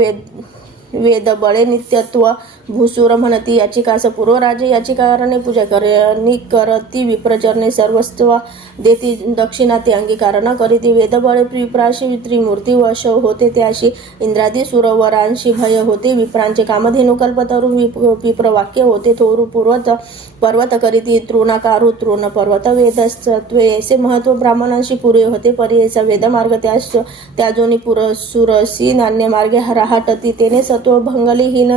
वेद बळे नित्यत्व भूसुर म्हणती याची कास पूर्व राजे याची कारणे पूजा करती विप्रचरणे सर्वस्व देती दक्षिणा ते अंगीकार न करीती वेद बळे विप्राशी त्रिमूर्ती वश होते त्याशी इंद्रादी सुरवरांशी भय होते विप्रांचे कामधेनु कल्पतरू विप्रवाक्य होते थोरू पर्वत करीती तृणाकारू तृण पर्वत वेदसत्वे ऐसे महत्व ब्राह्मणांशी पुरे होते परियेचा वेदमार्ग त्याजोनी पुरसुरसी नान्य मार्गे राहटती तेने सत्व भंगलीहीन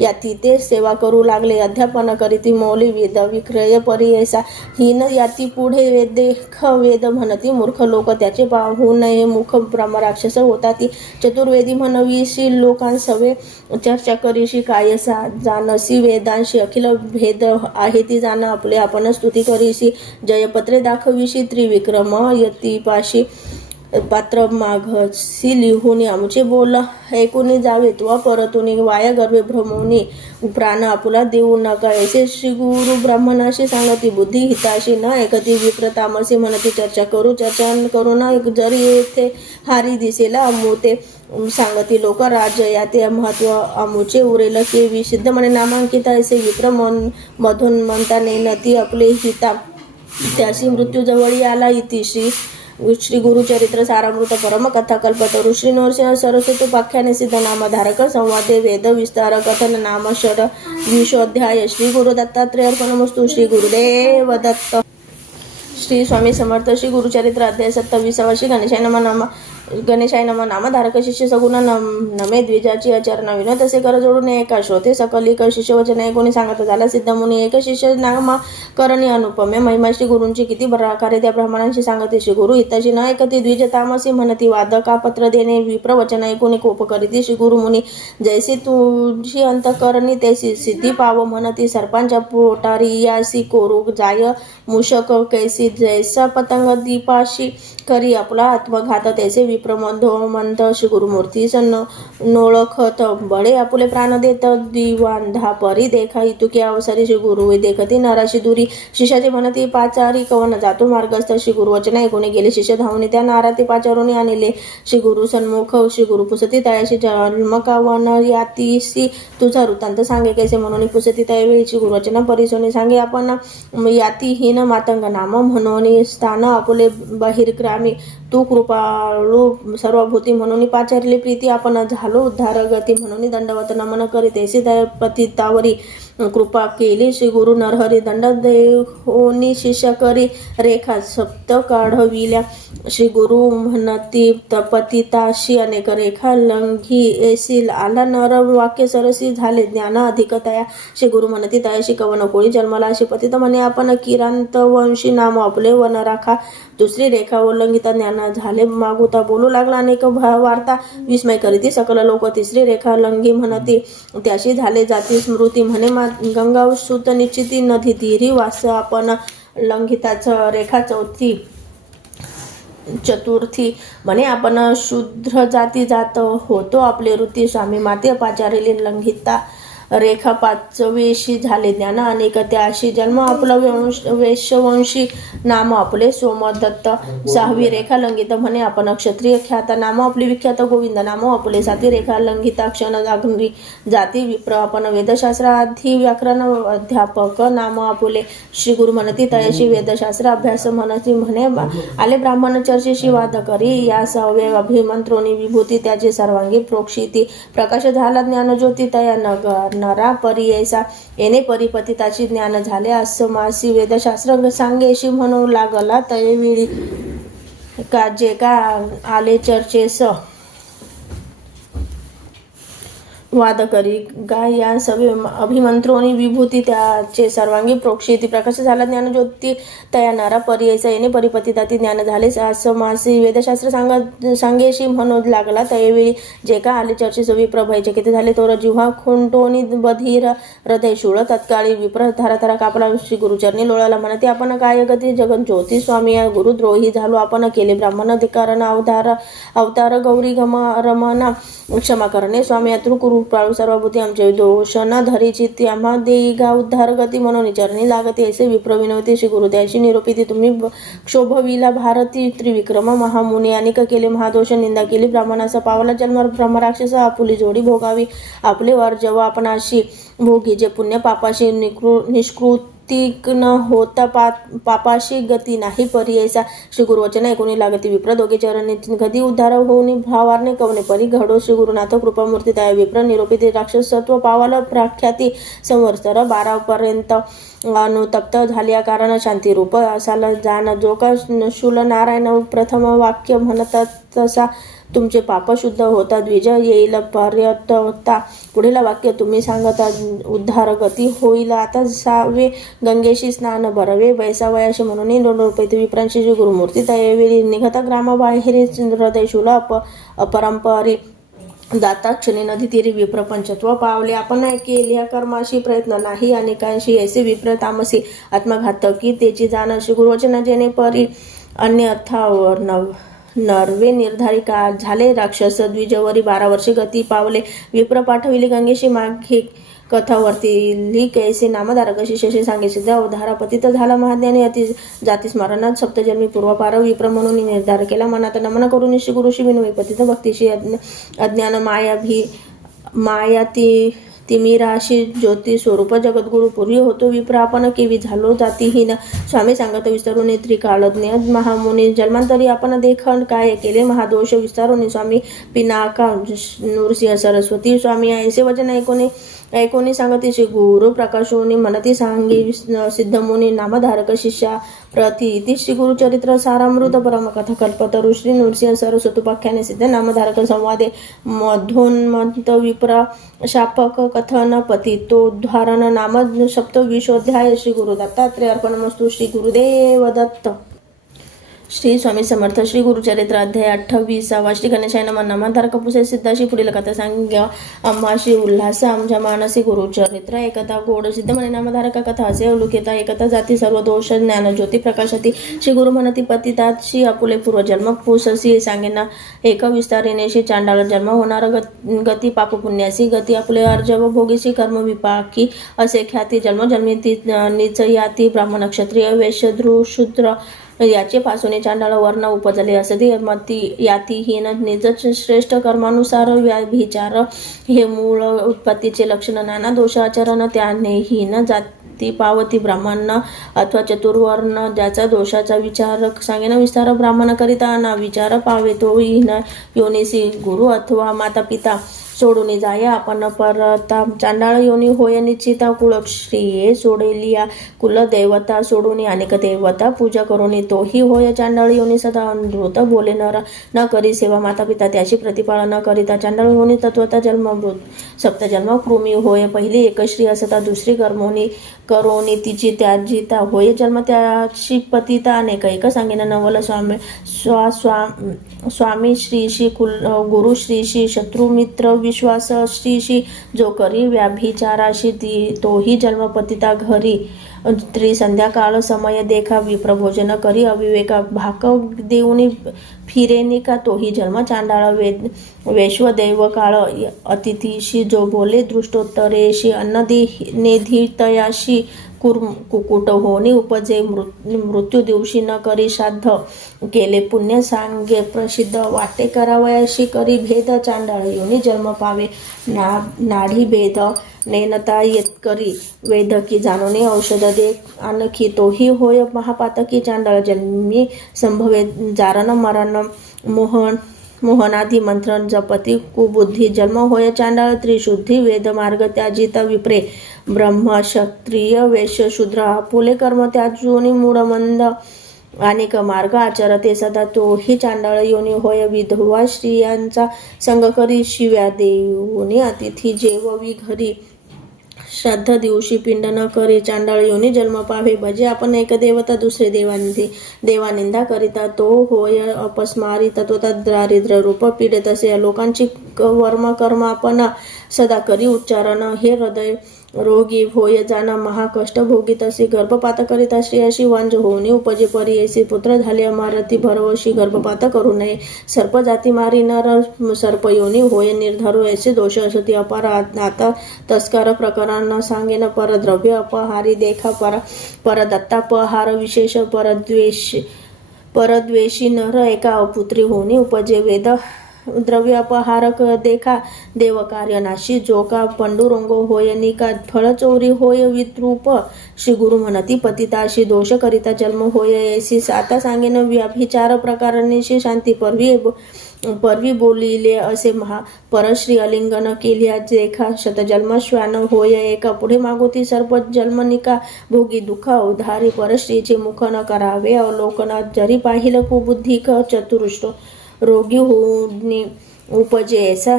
याती ते सेवा करू लागले. अध्यापन करीती मौली वेद विक्रय परियसा हीन याती पुढे देख वेद म्हणती मूर्ख लोक त्याचे पाहू नये मुख ब्रह्मराक्षस होता ती चतुर्वेदी म्हणवीशी लोकांसवे चर्चा करीशी कायसा जानसी वेदांशी अखिल भेद आहे ती जाण आपले आपण स्तुती करीशी जयपत्रे दाखविशी त्रिविक्रम यतीपाशी पात्र माघसी लिहून आमचे बोल ऐकून जावे त्वा परतुनी वाया गर्भे भ्रमोनी प्राण आपुला देऊ नका ऐसे श्री गुरु ब्राह्मणाशी सांगती बुद्धी हिताशी न ऐकती विप्रतामसी म्हणती चर्चा करू न जरी येथे हारी दिसेला अमोते सांगती लोक राज्य याते महत्व अमुचे उरेल के विसिद्ध म्हणे नामांकित ऐसे विप्र मधून म्हणता नेनती आपले हिता त्याशी मृत्यू जवळी आला इतिश्री श्री गुरुचरित्र सारामृत परम कथा कल्पतरु श्री नरसिंह सरस्वती उपाख्याने सिद्ध नामधारक संवादे वेद विस्तार कथन नाम षड विशोध्याय श्री गुरु दत्तात्रेय अर्पणमस्तु. श्री गुरुदेव दत्त. श्री स्वामी समर्थ. श्री गुरुचरित्र अध्याय 27. श्री गणेशाय नम नामधारक शिष्य सगुण नमे द्विजाची आचरण विनोद असे कर जोडून एका श्रोते सकलिक शिष्य वचन कोणी सांगत झाला सिद्ध मुनी एक शिष्य नाम करणी अनुपमे महिमा श्री गुरूंची किती प्रकारे त्या ब्राह्मणांशी सांगते. श्री गुरु हिताशी न ऐकती द्विज तामसी म्हणती वाद का पत्र देणे विप्र वचन ऐकून कोप करीती. श्री गुरु मुनी जैसी तुझी अंतकरणी तैसी सिद्धी पाव म्हणती सर्पांच्या पोटारी यासी कोरू जाय मूषक कैसी जैसा पतंग दीपाशी करी आपला आत्मघात तैसे विप्रमंत श्री गुरुमूर्ती नोळखत बळे आपुले प्राण देत दिवांधा परी देखा इतुकी अवसरी श्री गुरु देखती नराशी दुरी शिष्याचे म्हणती पाचारी कवन जातो मार्गस्थ श्री गुरु वचन ऐकून गेले शिष्य धावणे त्या नारा ते पाचारून आणले. श्री गुरु सन्मुख श्री गुरु पुसती तयाशी जन्म कावन यातीसी तुझा वृत्तांत सांगे कैसे म्हणून पुसती त्यावेळी श्री गुरुवचन परिसोनी सांगे आपण यातीहीन मातंग नाम म्हणून स्थान आपुले बहिर्ग्रामी तू कृपाळू सर्वभूती म्हणून पाचारली प्रीती आपण झालो उद्धार गती म्हणून दंडवत नमन करीत ऐसे पतितावरी कृपा केली. श्री गुरु नरहरी दंड देहोनी शिष्य करी रेखा सप्त काढविल्या. श्री गुरु म्हणती पतिताशी अनेक रेखा लंघी येशील आला नर वाक्य सरसी झाले ज्ञान अधिक तया. श्री गुरु म्हणती तयाशी कवन कोळी जन्मला अशी पतित म्हणे आपण किरांत वंशी नाम आपले वन राखा. दुसरी रेखा उल्लंघिता ज्ञान झाले मागुता बोलू लागला अनेक वार्ता विस्मय करीती सकल लोक. तिसरी रेखा लंघी म्हणती त्याशी झाले जाती स्मृती म्हणे गंगा सुत निश्चिती नदी धीरी वास आपण लंघिताच रेखा. चतुर्थी म्हणे आपण शूद्र जाती जात होतो आपले वृत्ती स्वामी माते पाचारेली लंघिता रेखा. पाचवेशी झाले ज्ञान अनेक त्याशी जन्म आपला वैश्यवंशी नाम आपले सोमदत्त. सहावी रेखा लंघित म्हणे आपण क्षत्रिय ख्यात नाम आपले विख्यात गोविंद नाम आपले. साती रेखा लंघिता क्षण जागरी जाती विप्र आपण वेदशास्त्र आधी व्याकरण अध्यापक नाम आपले. श्री गुरु म्हणती तयाशी वेदशास्त्र अभ्यास म्हणती म्हणे आले ब्राह्मण चर्चेशी वाद करी या सवे अभिमंत्रोनी विभूती त्याची सर्वांगी प्रोक्षिती. प्रकाश झाला ज्ञान ज्योती तया नरा परियसा येणे परिपतिताची ज्ञान झाले असमासी वेदशास्त्र सांगेशी म्हणू लागला तयवेळी का जे का आले चर्चेस वाद करी गाय या सवे अभिमंत्रोनी विभूती त्याचे सर्वांगी प्रोक्षिती. प्रकाश झाला ज्ञान ज्योती तया नारा पर्यायचा येणे परिपतिताती ज्ञान झाले असमासी वेदशास्त्र सांगेशी म्हणू लागला त्यावेळी जे का आले चर्चेस विप्र भयचे किती झाले तोर जिव्हा खुंटोनी बधीर हृदय शूळ तत्काळी विप्र धारा कापला. श्री गुरुचरणी लोळाला म्हणते आपण काय गती जगन ज्योती स्वामी गुरुद्रोही झालो आपण केले ब्राह्मण अधिकारण अवतार गौरी रमना क्षमा करणे स्वामी अतृ प्राळू सर्वभूती आमचे दोष न धरीची आम्हा देई गा उद्धार गती म्हणून चरणी लागते ऐसे विप्र विनवते. श्री गुरुद्याशी निरोपिती तुम्ही क्षोभविला भारती त्रिविक्रम महामुनी अनेक केले महादोष निंदा केली ब्राह्मणाचा पावला जन्म ब्रह्मराक्षस आपुली जोडी भोगावी आपले वर जेव्हा आपणाशी भोगी जे पुण्य पापाशी निष्कृत न होता पापाशी गती नाही पर्यायचा. श्री गुरुवचन ऐकून लागती विप्र दोघे चरणी कधी उद्धार होऊन भावारणे कवने परी घडो. श्री गुरुनाथ कृपामूर्ती त्या विप्र निरोपिती राक्षसत्व पावाला प्रख्याती संवत्सर 12 पर्यंत अनुतप्त झाल्या कारण शांतिरूप असाला जाण जो का शूल नारायण प्रथम वाक्य म्हणतात तसा तुमचे पाप शुद्ध होतात, विजय येईल पर्यंतता. पुढील वाक्य तुम्ही सांगता उद्धार गती होईल. आता 6वे गंगेशी स्नान भरवे 22 म्हणून 2 रुपये विप्रांशी गुरुमूर्ती तयावेळी निघता ग्रामाबाहेर हृदय शूल अपरंपरी दाता क्षणी नदी तीरी विप्र पंचत्व पावले. आपण केल्या कर्माशी प्रयत्न नाही अनेकांशी ऐसे विप्र तामसी आत्मघातकी त्याची जाण अशी गुरुवचन जेणे परी अन्यथावर नर्वे निर्धारी का झाले राक्षस द्विजवरी 12 वर्षे गती पावले. विप्र पाठविली गंगेशी मागे कथावर्तीली कैसे नामधारक शिष्याशी सांगे सिद्ध अवधारा पतित झाला महाज्ञानी अति जाती स्मरणात सप्तजन्मी पूर्वपार विप्र म्हणून निर्धार केला. मनात नमन करून श्री गुरुशी विनवी पतित भक्तीशी अज्ञान माया तिमिराशी ज्योती स्वरूप जगद्गुरु पूर्वी होतो विप्र आपण केवी झालो जातीहीन. स्वामी सांगत विस्तारून त्रिकाळज्ञ महामुनी जन्मांतरी आपण देखण काय केले महादोष विस्तारून स्वामी पिनाका नृसिंह सरस्वती स्वामी ऐसे वचन ऐकोनी सांगती श्री गुरु प्रकाशोनी म्हणती सांगी सिद्धमुनी नामधारक शिष्या प्रति श्री गुरुचरित्र सारामृत परमकथा कल्पतरु श्री नृसिंह सरस्वतोपाख्याने सिद्ध नामधारक संवादे मधोन्मंत विप्र शापक कथन पतितोद्धारण नाम सप्तविशोध्याय. श्री गुरु दत्तात्रेय अर्पणमस्तु. श्री गुरुदेव दत्त. श्री स्वामी समर्थ. श्री गुरुचरित्र अध्याय 28. श्री गणेशाय नमः. नामधारक पुसे सिद्धाशी पुढील कथा सांग्य अम्माशी उल्हास आमच्या मानसी गुरुचरित्र. एकता गोड सिद्ध म्हणे नामधारक कथा असे अवलुकेता एकता जाती सर्व दोष ज्ञान ज्योती प्रकाशती. श्री गुरु म्हणती पतिताची आपुले पूर्वजन्म पुससी सांगेना एक विस्तारिनेशी चांडाळ जन्म होणार गती पाप पुण्यासी गती आपुले अर्जव भोगीशी कर्म विपाकी असे ख्याती जन्म जन्मी नीच याती ब्राह्मण क्षत्रिय वैश्य शूद्र याचे पासून चांडाळ वर्ण उपजले असती मती यातीहीन निज श्रेष्ठ कर्मानुसार व्याभिचार हे मूळ उत्पत्तीचे लक्षण नाना दोष आचरण त्यानेहीन जाती पावती ब्राह्मण अथवा चतुर्वर्ण ज्याचा दोषाचा विचार सांगेन विस्तार ब्राह्मण करिता ना विचार पावे तो हीन योनिसी गुरु अथवा माता पिता सोडून जाय आपण परता चांडाळ योनी होय निश्चिता कुलश्रिये सोडेलिया कुलदेवता सोडून अनेक देवता पूजा करून तोही होय चांडाळ योनी सदा अनृत बोले न करी सेवा माता पिता त्याची प्रतिपाळ न करिता चांडाळ योनी तत्वता जन्म मृत सप्तजन्म कृमी होय पहिली एकश्री असता दुसरी करोनी तिची त्याजिता होय जन्म त्याची पतिता अनेक एक सांगेन नवल स्वामी श्रीशी गुरु श्रीशी शत्रुमित्र विश्वास श्रीशी जो करी व्याभिचाराशी तोही जन्म पतिता घरी त्रिसंध्याकाळ समय देखा विप्रभोजन करी अविवेका भाक देऊनी फिरेनी का तोही जन्म चांडाळ वैश्वदैव काळ अतिथीशी जो बोले दृष्टोत्तरेशी अन्ननेधितयाशी कुकुट होनी उपजे मृत्यू दिवशी न करी श्राद्ध केले पुण्य सांगे प्रसिद्ध वाटे करावयाशी करी भेद चांडाळ योनी जन्म पावे नाडी भेद नेनता येत करी वैद्यकी जाणून औषध दे आणखी तोही होय महापातकी चांडाळ जन्मी संभवे जारण मरण मोहनादी मंत्र जपती कुबुद्धी जन्म होय चांडाळ त्रिशुद्धी वेद मार्ग त्याजिता विप्रे ब्रह्म क्षत्रिय वैश्य शूद्र आपुले कर्म त्याजूनी मूढमंद अनेक मार्ग आचरते सदा तोही चांडाळ योनी होय विधवा स्त्रियांचा संग करी शिव्या देऊनी अतिथी जेववी घरी श्राद्ध दिवशी पिंड न करे चांडाळ योनी जन्म पावे भजे आपण एक देवता दुसरे देवानिंदा करिता तो होय अपस्मारी तत्वता दारिद्र्य रूप पीडित असे लोकांची कर्म आपण सदा करी उच्चारण हे हृदय रोगी होय जाना महाकष्ट भोगीत असे गर्भपात करीत स्त्रियाशी वांज होणे उपजे परी ऐसे पुत्र झाले अमारती भरवशी गर्भपात करू नये सर्प जाती मारी नर सर्प योनी होय निर्धारू ऐसे दोष असती अपार आता तस्कार प्रकरण सांगेन परद्रव्य अपहारी देखा परदत्तापहार विशेष परद्वेषी नर एका अपुत्री होणी उपजे वेद द्रव्य अपहारक देखा देवकार्य नाशी जो का पंडुरंग होय निका फळ चोरी होय विद्रूप श्री गुरु म्हणती पतिताशी दोष करिता जन्म होय ऐसी आता सांगेन व्याभिचार प्रकारांशी शांती परवी बोलिले असे परश्री अलिंगन केल्या देखा शतजन्म श्वान होय एका पुढे मागोती सर्प जन्मनिका भोगी दुःख उधारी परश्रीचे मुख न करावे अवलोकनात जरी पाहिलं कुबुद्धिक चतुरुष्ट रोगी होऊन उपजे ऐसा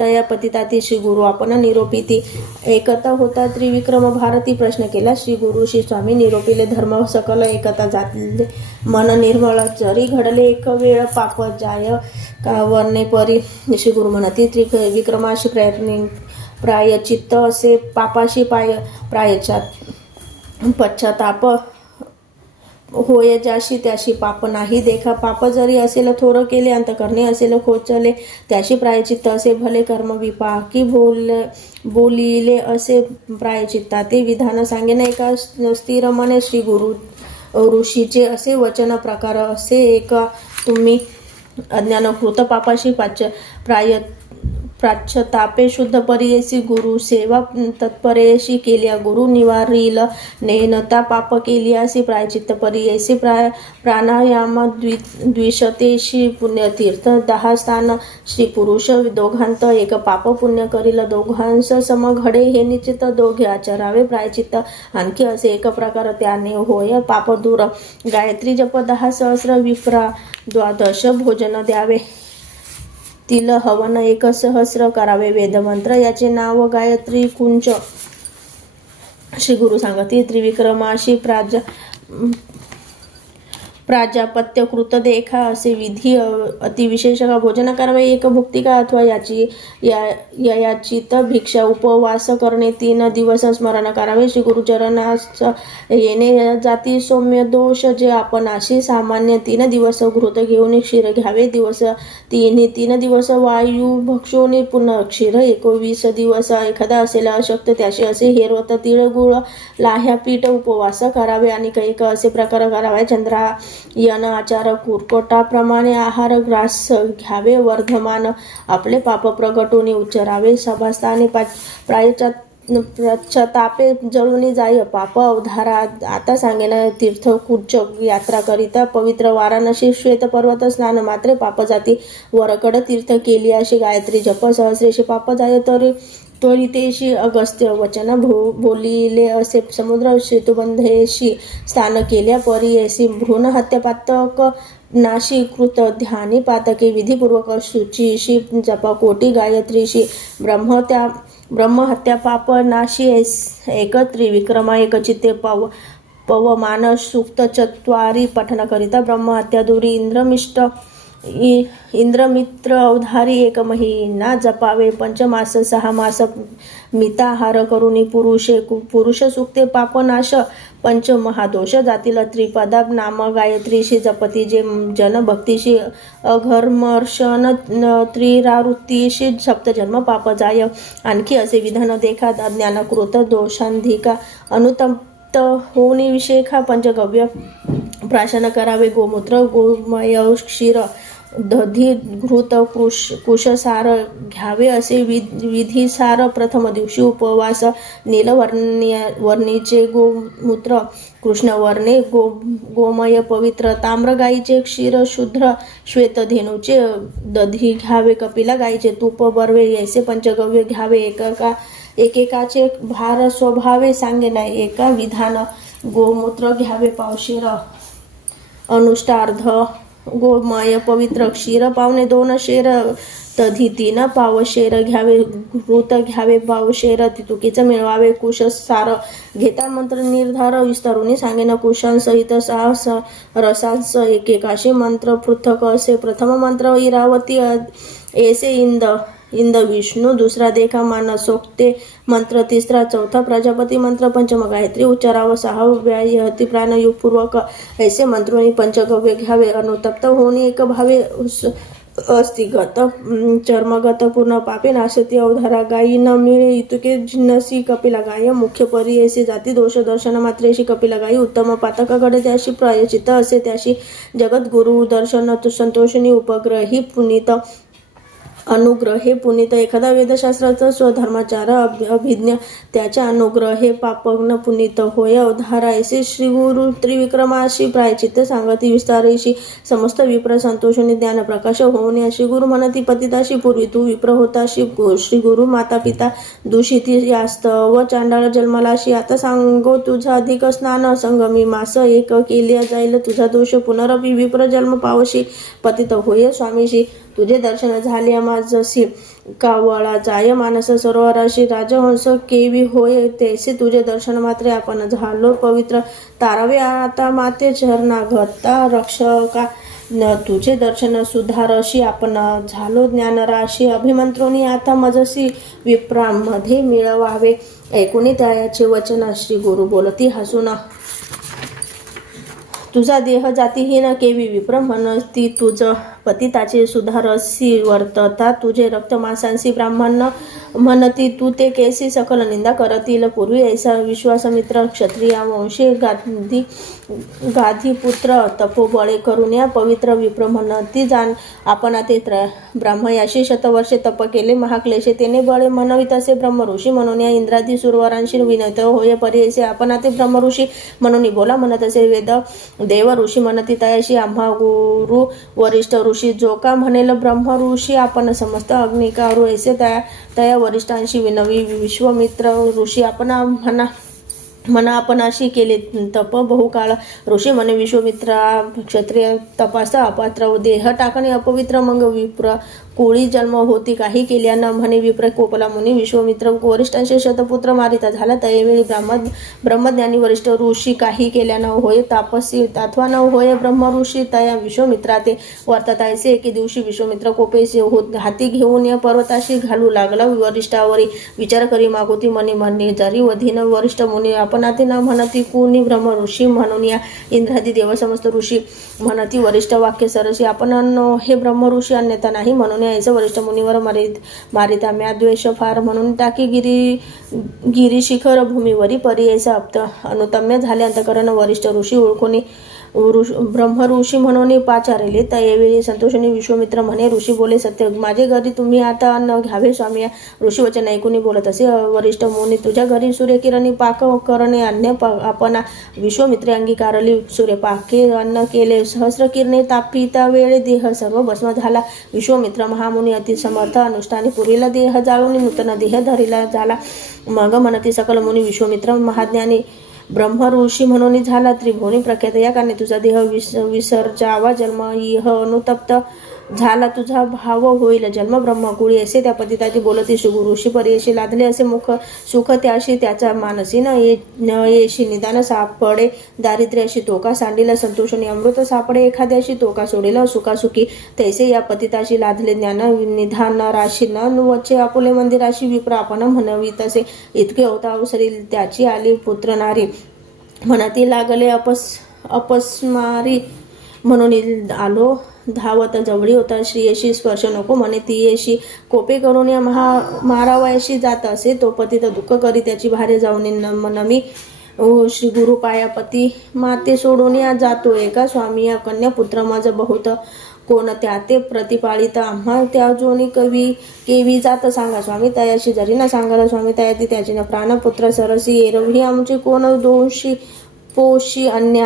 तया पतिताती श्री गुरु आपण निरोपिती एकता होता त्रिविक्रम भारती प्रश्न केला श्री गुरु श्री स्वामी निरोपिले धर्म सकल एकता जातले मन निर्मळ जरी घडले एक वेळ पाप जाय का वर्णे परी श्री गुरु म्हणती त्रिविक्रमाशी प्रायचित्त असे पापाशी पश्चाताप होय ज्याशी त्याशी पाप नाही देखा पाप जरी असेल थोर केले अंतकरणे असेल खोचले त्याशी प्रायचित्त असे भले कर्म विपाकी बोलिले असे प्रायचित्ता ते विधान सांगेन एका स्थिर मने श्री गुरु ऋषीचे असे वचन प्रकार असे एका तुम्ही अज्ञानकृत पापाशी प्राच्यतापे शुद्ध परियेसी गुरु सेवा तत्परेशी केल्या गुरु निवारील नेनता पाप केल्यासी प्रायचित्त परियेसी प्राणायाम द्विशतेशी पुण्यतीर्थ 10 स्थान श्री पुरुष दोघांत एक पाप पुण्य करील दोघांस सम घडे हे निश्चित दोघे आचरावे प्रायचित्त आणखी असे एक प्रकार त्याने होय पाप दूर गायत्री जप 10 सहस्र विप्रा 12 भोजन द्यावे तिल हवन 1 सहस्र करावे वेदमंत्र याचे नाव गायत्री कुंच श्री गुरु सांगती त्रिविक्रमाशी प्राजापत्यकृत देखा असे विधी अतिविशेष का भोजन करावे एक भुक्ती का अथवा याचित भिक्षा उपवास करणे 3 दिवस स्मरण करावे श्री गुरुचरणास येणे जाती सौम्य दोष जे आपण अशी सामान्य 3 दिवस घृत घेऊन क्षीर घ्यावे दिवस 3 दिवस वायू भक्षोनी पुन्हा क्षीर 21 दिवस एखादा असेल अशक्त त्याशी असे हेरवत तिळगुळ लाह्या पीठ उपवास करावे आणि कैक असे प्रकार करावे चंद्रा यन आचार कुरकोटाप्रमाणे आहार ग्रास घ्यावे वर्धमान आपले पाप प्रगटून उच्चरावे सभास्थाने प्रायश्चातापे जळून जाय पाप अवधारा आता सांगेन तीर्थ कुच यात्रा करिता पवित्र वाराणसी श्वेत पर्वत स्नान मात्रे पाप जाती वरकड तीर्थ केली अशी गायत्री जप सहस्रेशी पाप जाय त्वरितेशी अगस्त्य वचन बोलिले असे समुद्र सेतुबंधेशी स्नान केल्या परियेसी भ्रूण हत्यापातक नाशी कृत ध्यानी पातके विधिपूर्वक शुचीशी जप कोटी गायत्रीशी ब्रह्महत्या पाप नाशी एक त्रिविक्रमा एक चित्ते पवमान सूक्त 4 पठन करिता ब्रह्महत्या दुरी इंद्रमित्र अवधारी 1 महिना जपावे 5 मास 6 मास मिताहार करुणी पुरुष सुक्ते पापनाश 5 महादोष जातील त्रिपदा नाम गायत्रीशी जपती जे जन भक्तीशी अघर्मर्षण त्रिरावृत्तीशी सप्तजन्म पाप जाय आणखी असे विधान देखा अज्ञानकृत दोषांधिका अनुतप्त होऊन विषेखा पंचगव्य प्राशन करावे गोमूत्र गोमय क्षीर दधी घृत कुशसार घ्यावे असे विधिसार प्रथम दिवशी उपवास नीलवर्णीचे गोमूत्र कृष्णवर्णे गोमय पवित्र ताम्र गाईचे क्षीर शुद्र श्वेतधेनूचे दधी घ्यावे कपिला गाईचे तूप बर्वे ऐसे पंचगव्य घ्यावे एकेकाचे भार स्वभावे सांगे नाही एका विधान गोमूत्र घ्यावे पावशेर अनुष्टार्ध गोमय पवित्र क्षीर पावणे 2 शेर तधी 3 पावशेर घ्यावे घृत घ्यावे पावशेर तितुकीचं मिळवावे कुशसार घेता मंत्र निर्धार विस्तारुनी सांगेन कुशांसहित 6 रसांस एकेकाशी मंत्र पृथक असे प्रथम मंत्र इरावती ऐसे इंद विष्णू दुसरा देखा मानसोक्ते मंत्र तिसरा चौथा प्रजापती मंत्र पंचम गायत्री उच्चाराव 6 व्यायहती प्राणयुगपूर्वक ऐसे मंत्रोनी पंचगव्य घ्यावे अनुतप्त होणी एक भावे अस्थिगत चर्मगत पूर्ण पापे नाशती अवधारा गायी न मिळे इतुके जिन्नसी कपिला गाय मुख्य परियेसी जाती दोष दर्शन मात्रेशी कपिला गायी उत्तम पातक घडे त्याशी प्रायचित असे त्याशी जगद्गुरु दर्शन संतोषिनी उपग्रही पुनीत अनुग्रहे पुनीत एखादा वेदशास्त्राचा स्वधर्माचार अभिज्ञ त्याच्या अनुग्रहे पापग्न पुनीत होय अवधारायसे श्री गुरु त्रिविक्रमाशी प्रायचित्त सांगती विस्तारेशी समस्त विप्र संतोषणी ज्ञान प्रकाश होऊन श्री गुरु म्हणती पतिताशी पूर्वी तू विप्र होताशी श्री गुरु माता पिता दूषिती यास्तव चांडाळ जन्मलाशी आता सांगो तुझा अधिक स्नान संगमी मास एक केल्या जाईल तुझा दोष पुनरपी विप्र जन्म पावशी पतित होय स्वामीशी तुझे दर्शन झाले माझसी कावळा जाय मानस सरोवराशी राजहंस केवी होय तैसे तुझे दर्शन मात्रे आपण झालो पवित्र तारावे आता माते चरणागता रक्षका तुझे दर्शन सुधारशी आपण झालो ज्ञानराशी अभिमंत्रोनी आता मजसी विप्रामध्ये मिळवावे ऐकुनी त्याचे वचन श्री गुरु बोलती हसून तुझा देह जातीहीन केवी विप्र म्हणती तुझ पतिताचे सुधारसी वर्तता तुझे रक्त मांसांसी ब्राह्मण म्हणती तू ते केसी सकल निंदा करतील पूर्वी ऐसा विश्वासमित्र क्षत्रिया वंशी गाधी पुत्र तपोबळे करून या पवित्र विप्र म्हणती जाण आपण ते ब्राह्मयाशी शतवर्षे तप केले महाक्लेशे तेने बळे म्हणवी तसे ब्रह्मऋषी म्हणून या इंद्रादी सुरवरांशी विनयत होय परियसे आपण ते ब्रह्मऋषी म्हणून बोला म्हणत असे वेद देव ऋषी म्हणती तयाशी आम्हा गुरु वरिष्ठ ऋषी जो का म्हणेल ब्रह्म ऋषी आपण समस्त अग्निकारू ऐसे तया वरिष्ठांशी विनवी विश्वमित्र ऋषी आपण म्हणा आपण अशी केले तप बहुकाळ ऋषी म्हणे विश्वमित्रा क्षत्रिय तपासा अपात्र देह टाकणे अपवित्र मग विप्र कोळी जन्म होती काही केल्यानं म्हणे विप्र कोपला मुनी विश्वमित्र वरिष्ठांशी शतपुत्र मारिता झाला त्यावेळी ब्रह्मज्ञानी वरिष्ठ ऋषी काही केल्यानं होय तापसी अथवा न होय ब्रह्म ऋषी तया विश्वमित्रा ते वर्ततायसे एके दिवशी विश्वमित्र कोपेसे होत हाती घेऊन या पर्वताशी घालू लागला वरिष्ठावरी विचार करी मागोती म्हणे जरी वधीन वरिष्ठ मुनी आपण ते न म्हणती कुणी ब्रह्म ऋषी म्हणून या इंद्रादी देव समस्त ऋषी म्हणती वरिष्ठ वाक्य सरसी आपण हे ब्रह्म ऋषी अन्यथा नाही म्हणून यायचं वरिष्ठ मुनीवर मारिता म्या द्वेष फार म्हणून टाकी गिरी शिखर भूमीवरी परी यायचा अप्त अनुतम्य झाले अंतकरण वरिष्ठ ऋषी ओळखून ब्रह्म ऋषी म्हणून पाचारले त्यावेळी संतोषणी विश्वमित्र म्हणे ऋषी बोले सत्य माझे घरी तुम्ही आता अन्न घ्यावे स्वामी ऋषी वचन ऐकून बोलत असे वरिष्ठ मुनी तुझ्या घरी सूर्यकिरणी पाक करणे अन्य आपण विश्वमित्रे अंगीकारली सूर्यपाके अन्न केले सहस्र किरणे तापिता वेळे देह सर्व भस्म झाला विश्वमित्र महामुनी अति समर्थ अनुष्ठानी पुरीला देह जाळून नूतन देह धरिला झाला मग म्हणती सकल मुनी विश्वमित्र महाज्ञानी ब्रह्म ऋषी म्हणून झाला त्रिभुवनी प्रख्यात या कारणे तुझा देह विसर्जावा जन्म इह अनुतप्त झाला तुझा भाव होईल जन्म ब्रह्मकुळी असे त्या पतिताची बोलती शुगु ऋषी परियशी लादले असे मुख सुख त्याशी त्याचा मानसी न येशी निदान सापडे दारिद्र्याशी तोका सांडीला संतोषणी अमृत सापडे एखाद्याशी तोका सोडेल सुखासुखी तैसे या पतिताशी लादले ज्ञान निधान राशी न वचे आपुले मंदिराशी विप्र आपण म्हणवी तसे इतके होता अवसरी त्याची आली पुत्र नारी म्हणती लागले अपस्मारी म्हणून आलो धावत जवळी होता श्रीयशी स्पर्श नको म्हणे ती येशी कोपे करून या मारावयाशी जात असे तो पतित दुःख करी त्याची भारे जाऊन नमी श्री गुरु पायापती माते सोडून या जातो एका स्वामी या कन्या पुत्र माझ बहुत कोण त्या ते प्रतिपाळित आम्हा त्या जोनी केवी जात सांगा स्वामी तयाशी जरी ना सांगायला स्वामी तयाती त्याची ना प्राणपुत्र सरसी एरवी आमची कोण दोषी पोशी अन्य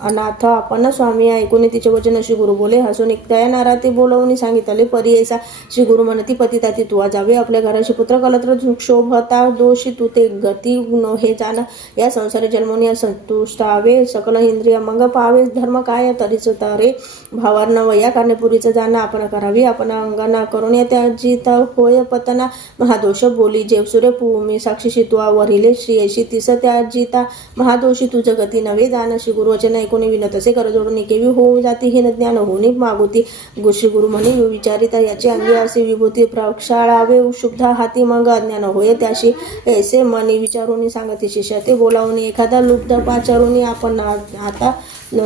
अनाथ आपण स्वामी ऐकून तिचे वचन श्री गुरु बोले हसून एकट्या नारा ते बोलवून सांगितले परियेसा श्री गुरु म्हणती पतिताती तू जावे आपल्या घराशी पुत्र कलत्र शोभता दोषी तू ते गती हे जाण या संसारी जन्मोनी संतुष्टावे सकल इंद्रिय मग पावे धर्म काय तरीच तारे भावार्णव या कारणे पुरीचं जाणं आपण करावी आपण अंगना करून या त्या जित होय पतना महादोष बोली जेव सूर्य भूमी साक्षीशी तू वरिले श्रीयशी तिस त्या जिता महादोषी तुझं गती नवे जाण श्री गुरुवचन ऐकून विनत असे कर जोडून केवी होऊ जाती हे ज्ञान होऊनी मागोती श्री गुरु म्हणे विचारिता याची अंगी असे विभूती प्रक्षाळावे शुद्ध हाती मग अज्ञान होय त्याशी ऐसे मनी विचारून सांगते शिष्य ते बोलावून एखादा लुब्ध पाचारून आपण आता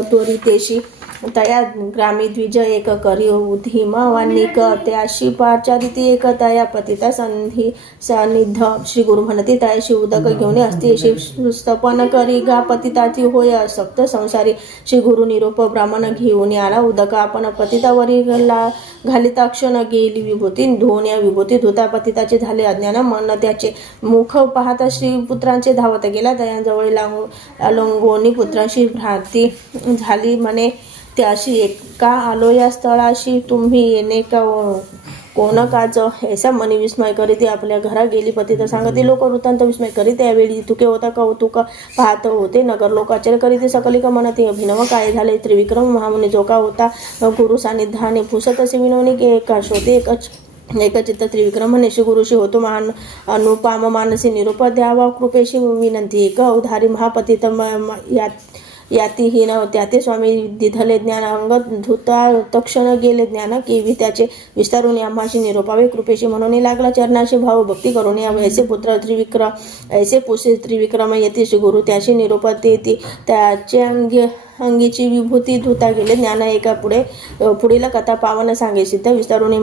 त्वरितेशी तया ग्रामी द्विज एक करी धीमा वानिक त्याशी पाचारिती एक तया पतिता सन्निध श्री गुरु म्हणते तयाशी उदक घेऊन असते स्तपन करी गा पतिताची पाती होय असक्त संसारी. श्री गुरु निरोप ब्राह्मण घेऊन आला उदक आपण पतितावरी घालिता क्षण गेली विभूती धुवून या विभूती धुता पतिताचे झाले अज्ञान मन त्याचे मुख पाहता श्रीपुत्रांचे धावत गेला दयांजवळ लंगोनी पुत्रांशी भ्रांती झाली म्हणे त्याशी एका आलो या स्थळाशी तुम्ही येणे का कोण काज ऐसा मनी विस्मय करीत आपल्या घरा गेली पतित सांगते लोक वृत्तांत विस्मय करीत यावेळी तुके होता कौतुक पाहत होते नगर लोक आश्चर्य करीत सकलिक म्हणते अभिनव काय झाले त्रिविक्रम महामुनी जो का होता गुरु सानिध्याने पुसत असे विनवणी की एकाश होते एकचित्त त्रिविक्रम म्हणे श्री गुरुशी होतो महान अनुपाम मानसी निरूप द्यावा कृपेशी विनंती एक अवधारी महापतित यातीहीन त्याते स्वामी दिधले ज्ञान अंग धुता तक्षण गेले ज्ञान केवी त्याचे विस्तारून आम्हाशी निरोपावे कृपेशी म्हणून लागला चरणाशी भाव भक्ती करून यावे ऐसे पुत्र त्रिविक्रम ऐसे पुसे त्रिविक्रम येते श्री गुरु त्याशी निरोप देती त्याचे अंगीची विभूती धुता गेले ज्ञान एका पुढील कथा पावन सांगे सिद्ध विस्तारून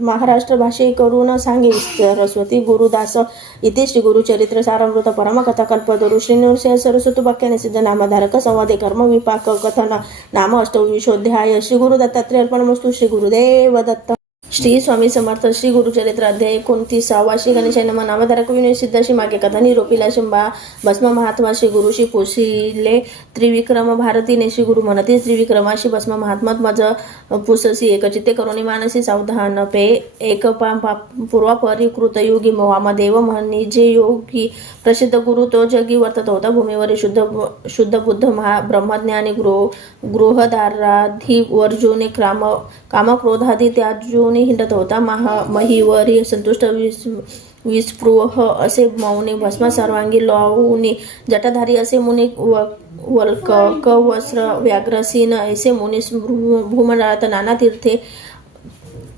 महाराष्ट्र भाषे करून सांगे सरस्वती गुरुदास इथे श्री गुरुचरित्र सारामृत परमकथा कल्पतरू श्रीनिवास सरस्वती वाक्याने सिद्ध नामधारक संवादे कर्म विपाक कथन नाम अष्टविशोध्याय श्री गुरु दत्तात्रय अर्पणमस्तु श्री गुरुदेव दत्त. श्री स्वामी समर्थ. श्री गुरुचरित्र अध्याय 29. श्री गणेशाय नमः. नामधारक विनय सिद्धाशी मागे कथा निरोपिला शंभा भस्म महात्मा श्री गुरुशी पोसिले त्रिविक्रम भारतीने श्री गुरु म्हणते त्रिविक्रमाशी भस्म महात्मा मज पुससी एकचित्ते करुणी मानसी सावधान पे एक पूर्वापरिकृत योगी वामदेव म्हणजे योगी प्रसिद्ध गुरु तो जगी वर्तत होता भूमीवर शुद्ध बुद्ध ब्रह्मज्ञानी गृहदाराधी वर्जुने कामक्रोधादी त्यार्जुनी हिंडत होता महीवरी संतुष्ट विस्पृह असे मौनी भस्म सर्वांगी लावूनी जटाधारी असे मुनी वल्क वस्त्र व्याघ्रसीन ऐसे मुनी भूमंडळात नाना तीर्थे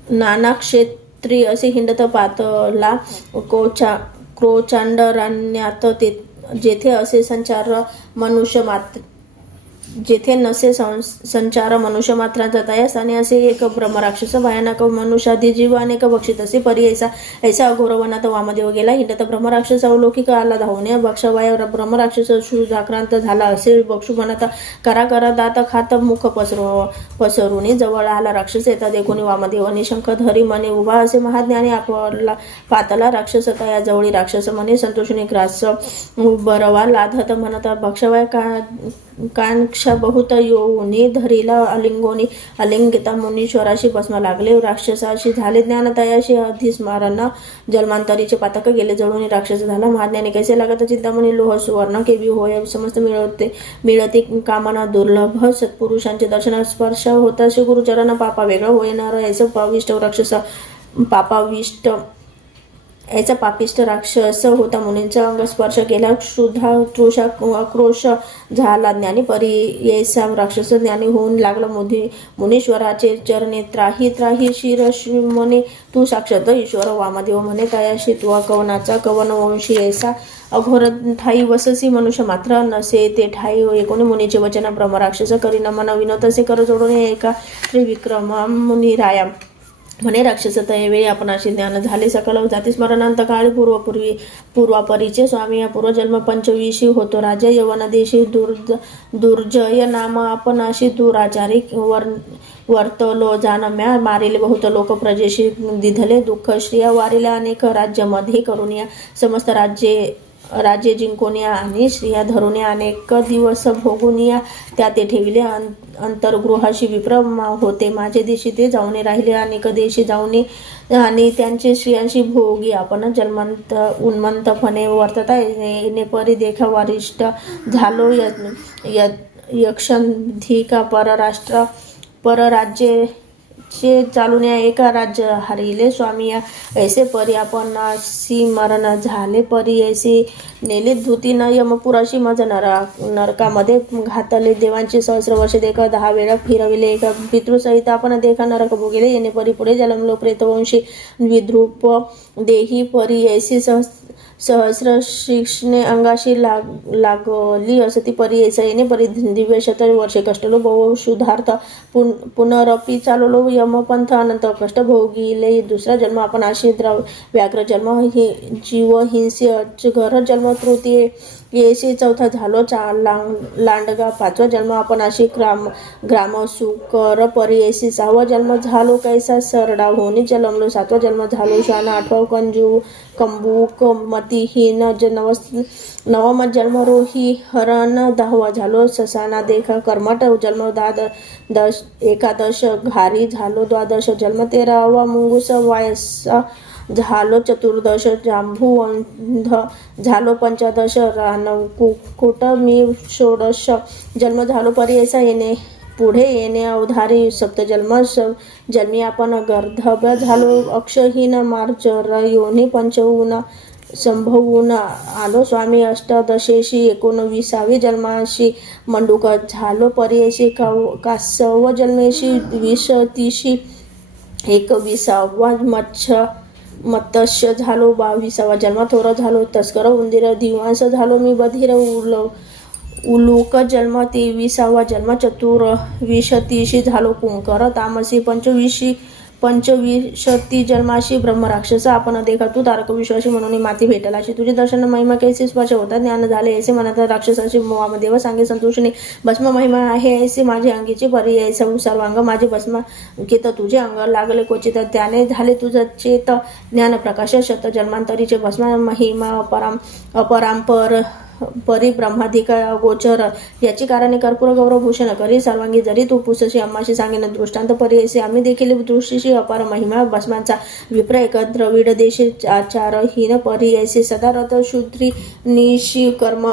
नाना क्षेत्री असे हिंडत पातला क्रोचांडरण्यात जेथे असे संचार मनुष्य मात्र जेथे नसे संचार मनुष्य मात्रांचा तयासाने असे एक ब्रह्मराक्षस भयानक मनुष्यादी जीव अनेक भक्षित असे परी ऐसा अघोर वनात वामदेव गेला हिंडत ब्रह्मराक्षस अवलौकिक आला धावणे भक्षवाय ब्रह्मराक्षस जाक्रांत झाला असे भक्षु म्हणत करा दात खात मुख पसरुनी जवळ आला राक्षस येता देखून वामदेवानी शंख धरी मने उभा असे महाज्ञानी आपला पातला राक्षस तया जवळी राक्षस मने संतोषणी ग्रास बरवा लाधत म्हणत भक्षवाय कांक्षा बहुत योनी धरीला अलिंगोनी अलिंगिता मुनीश्वराशी भस्म लागले राक्षसाशी झाले ज्ञानतयाशी अधिस्मरण जन्मांतरीचे पातक गेले जळून राक्षस झाला महाज्ञानी कैसे लागत चिंतामणी लोह सुवर्ण केवी होय समस्त मिळते कामना दुर्लभ सत्पुरुषांचे दर्शन स्पर्श होता श्री गुरुचरण पापा वेगळं होणार याचं पाविष्ट राक्षस पापाविष्ट याचा पापिष्ट राक्षस होता मुनींचा अंग स्पर्श केला क्षुधा तृषा आक्रोश झाला ज्ञानी परी येसा राक्षस ज्ञानी होऊन लागला मुनीश्वराचे चरणे त्राही शिर श्रीमने तू साक्षात ईश्वर वामदेव म्हणे तयाशी तुवा कवनाचा कवन वंशी ऐसा अघोर ठाई वससी मनुष्य मात्र नसे ते ठाई एकोणी मुनीचे वचन ब्रह्मराक्षस करी नमन विनोद असे कर जोडून एका त्रिविक्रम मुनिराया म्हणे राक्षस तयवेळी आपणाशी ज्ञान झाले सकल जाती स्मरणांत काळी पूर्वापरीचे स्वामी या पूर्वजन्म पंचविशी होतो राजा यवन देशी दुर्जय नाम आपणाशी दुराचारी वर्तलो जानम्या मारिले बहुत लोक प्रजेशी दिधले दुःख श्रिया वारिल्या अनेक राज्यमध्ये करून या समस्त राज्ये जिंकूनिया आणि श्रिया धरुनिया अनेक दिवस भोगुनिया त्या ते ठेविले अंतर्गृहाशी विप्र होते माझे देशी ते जाऊने राहिले अनेक देशी जाऊने आणि त्यांचे स्त्रियांशी भोगी आपण जन्मंत उन्मंतपणे वर्तता येणे परी देखा वरिष्ठ झालो यक्षंधिका परराज्ये चालून या एका राज्य हरिले स्वामी या ऐसे परी आपणाशी मरण झाले परी ऐसे नेले धुती न यमपुराशी मज नरकामध्ये घातले देवांची सहस्र वर्ष देखा 10 वेळा फिरविले एका पितृसहित आपण देखा नरक भोगले येणे परी पुढे जन्मलो प्रेतवंशी विद्रूप देही परी ऐसी सहस्र शिक्षणे अंगाशी लागली असती परी येणे परी दिव्य शत वर्षे कष्टलो बहु शुद्धार्थ पुनरपी चाललो यमपंथ अनंत कष्ट भोगिले दुसरा जन्म आपण अशी व्याघ्र जन्म जीव हिंसे अजगर जन्म तृतीय येशी चौथा झालो लांडगा पाचवा जन्म आपण अशी ग्राम सुकर परी सहावा जन्म झालो कैसा सरडा होनी जन्मलो सातवा जन्म झालो शान आठवा कंबूक मतिहीन नवम जन्म रोही हरण दहावा झालो ससाना देखा कर्मट जन्म एकादश घारी झालो द्वादश जन्म 13वा मुंगूस वायसा झालो चतुर्दश जांबुवंध झालो पंचदश रानकुकुट मी षोडश जन्म झालो पर्यसा येणे पुढे येणे अवधारी सप्तजन्म जन्मी आपण गर्धभ झालो अक्षहीन मार्जर योनी पंचवून संभवून आलो स्वामी अष्टदशेशी 19वी जन्माशी मंडूक झालो पर्यशी कासव जन्मेशी 20शी 21वा मत्स्य झालो 22वा जन्म थोर झालो तस्कर उंदीर दिवांस झालो मी बधीर उलूक जन्म 23वा जन्म चतुर्विशतीशी झालो कुंकर तामसी 25वी जन्माशी ब्रह्मराक्षस आपण देखा तू तारक विश्वासी म्हणून माती भेटला अशी तुझे दर्शन महिमा कैसे स्पर्श होता ज्ञान झाले ऐसे म्हणत राक्षसाची वामदेव सांगे संतोषिनी भस्म महिमा आहे ऐसे माझे अंगीचे पर्याय सर्वांग माझे भस्म केत तुझे अंग लागले क्वचित त्याने झाले तुझं चेत ज्ञान प्रकाश शत जन्मांतरीचे भस्म महिमा अपरांपर परी ब्रह्माधिक गोचर याची कारणे कर्पूर गौरव भूषण करी सर्वांगी जरी तू पुसशी अम्माशी सांगेन दृष्टांत परी असे आम्ही देखील दृष्टीशी अपार महिमा भस्मांचा विप्र एक द्रविड देश आचारहीन परी ऐसे सदा रथ शूद्री निशी कर्म